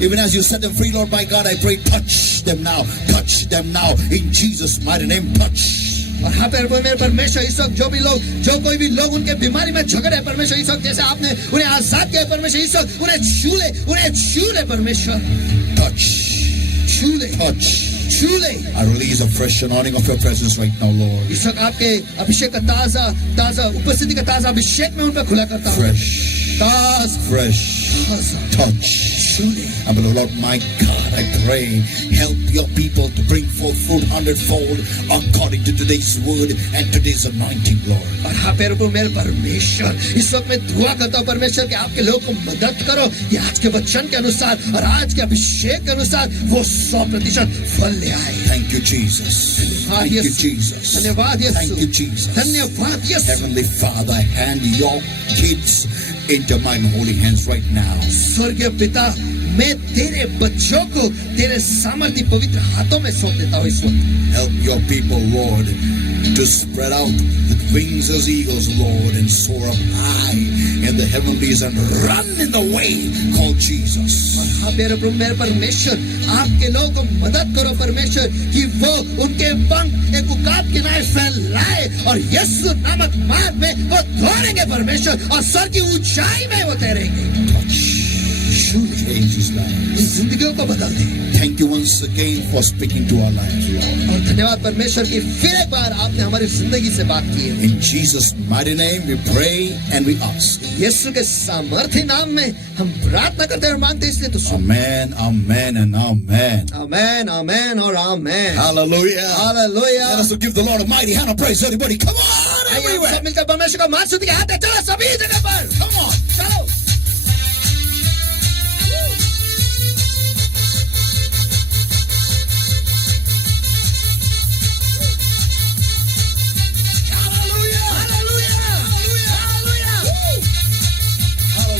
even as you set them free, Lord my God, I pray, touch them now in Jesus' mighty name. Touch. और हाँ मेरे परमेश्वर, इस वक्त जो कोई भी लोग उनके बीमारी में झगड़े परमेश्वर, इस वक्त जैसे आपने उन्हें आजाद किया परमेश्वर, इस वक्त उन्हें छूले परमेश्वर, छूले। I release a fresh anointing of your presence right now, Lord. इस वक्त आपके अभिषेक का ताजा उपस्थिति का ताजा अभिषेक में उन पर खुला करता हूँ। Fresh touch. And Lord my God, I pray, help your people to bring forth fruit 100-fold according to today's word and today's anointing, Lord. और हाँ मेरे परमेश्वर, इस वक्त मैं दुआ करता हूँ परमेश्वर कि आपके लोगों को मदद करो कि आज के वचन के अनुसार और आज के अभिषेक के अनुसार वो 100% फल ले आए। Thank you, Jesus. Thank you, Jesus. धन्यवाद यीशु। Thank you, Jesus. धन्यवाद यीशु। Heavenly Father, I hand your kids into my holy hands right now. स्वर्गीय पिता, मैं तेरे बच्चों को तेरे सामर्थी पवित्र हाथों में सौंप देता हूँ इस वक्त। Help your people, Lord, to spread out wings as eagles, Lord, and soar up high in the heavenlies and run in the way called Jesus. हाँ मेरे प्रभु मेरे परमेश्वर आपके लोगों को मदद करो परमेश्वर कि वो उनके पंख एक उकाब की नाई फैलाए और यीशु नामक मार्ग में वो दौड़ेंगे परमेश्वर और स्वर की ऊंचाई में वो तैरेंगे Change his life. इस जिंदगियों को बदल दे Thank you once again for speaking to our lives, Lord. और धन्यवाद परमेश्वर की फिर एक बार आपने हमारी जिंदगी से बात की है In Jesus' mighty name, we pray and we ask. यीशु के सामर्थ्य नाम में हम प्रार्थना करते हैं और मांगते हैं इसलिए तो सुन Amen, amen, and amen. आमेन आमेन और आमेन Hallelujah. Hallelujah Let us give the Lord a mighty hand of praise. Everybody, come on, आइए हम everywhere. सब मिलकर परमेश्वर का मान स्तुति के हाथ है चलो सभी जगह पर Come on. चलो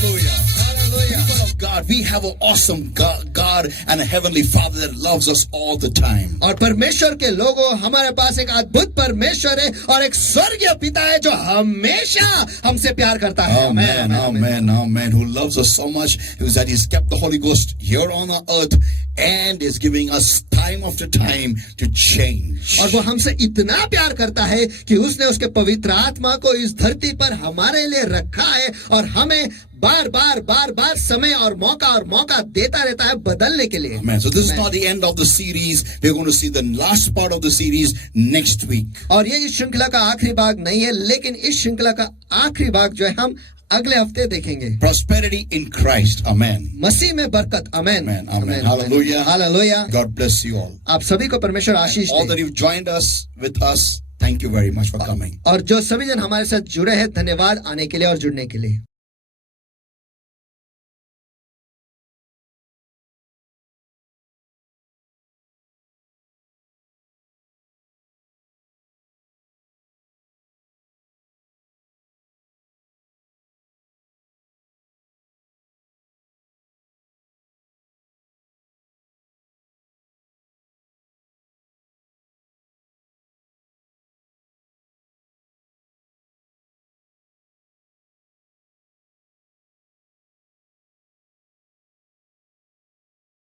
People of God, we have an awesome God and a heavenly Father that loves us all the time. और परमेश्वर के लोगों हमारे पास एक अद्भुत परमेश्वर है और एक स्वर्गीय पिता है जो हमेशा हमसे प्यार करता है Amen, amen, amen. Who loves us so much that He's kept the Holy Ghost here on the earth and is giving us time after time to change. और वो हमसे इतना प्यार करता है कि उसने उसके पवित्र आत्मा को इस धरती पर हमारे लिए रखा है और हमें बार बार समय और मौका देता रहता है बदलने के लिए Amen. So this is not the end of the series. We're going to see the last part of the series next week. और ये इस श्रृंखला का आखिरी भाग नहीं है लेकिन इस श्रृंखला का आखिरी भाग जो है हम अगले हफ्ते देखेंगे Prosperity in Christ. Amen. मसीह में बरकत आमेन Amen. Amen. Hallelujah. Hallelujah God bless you all. आप सभी को परमेश्वर आशीष All that they you've joined us with us, thank you very much for coming. और जो सभी जन हमारे साथ जुड़े हैं धन्यवाद आने के लिए और जुड़ने के लिए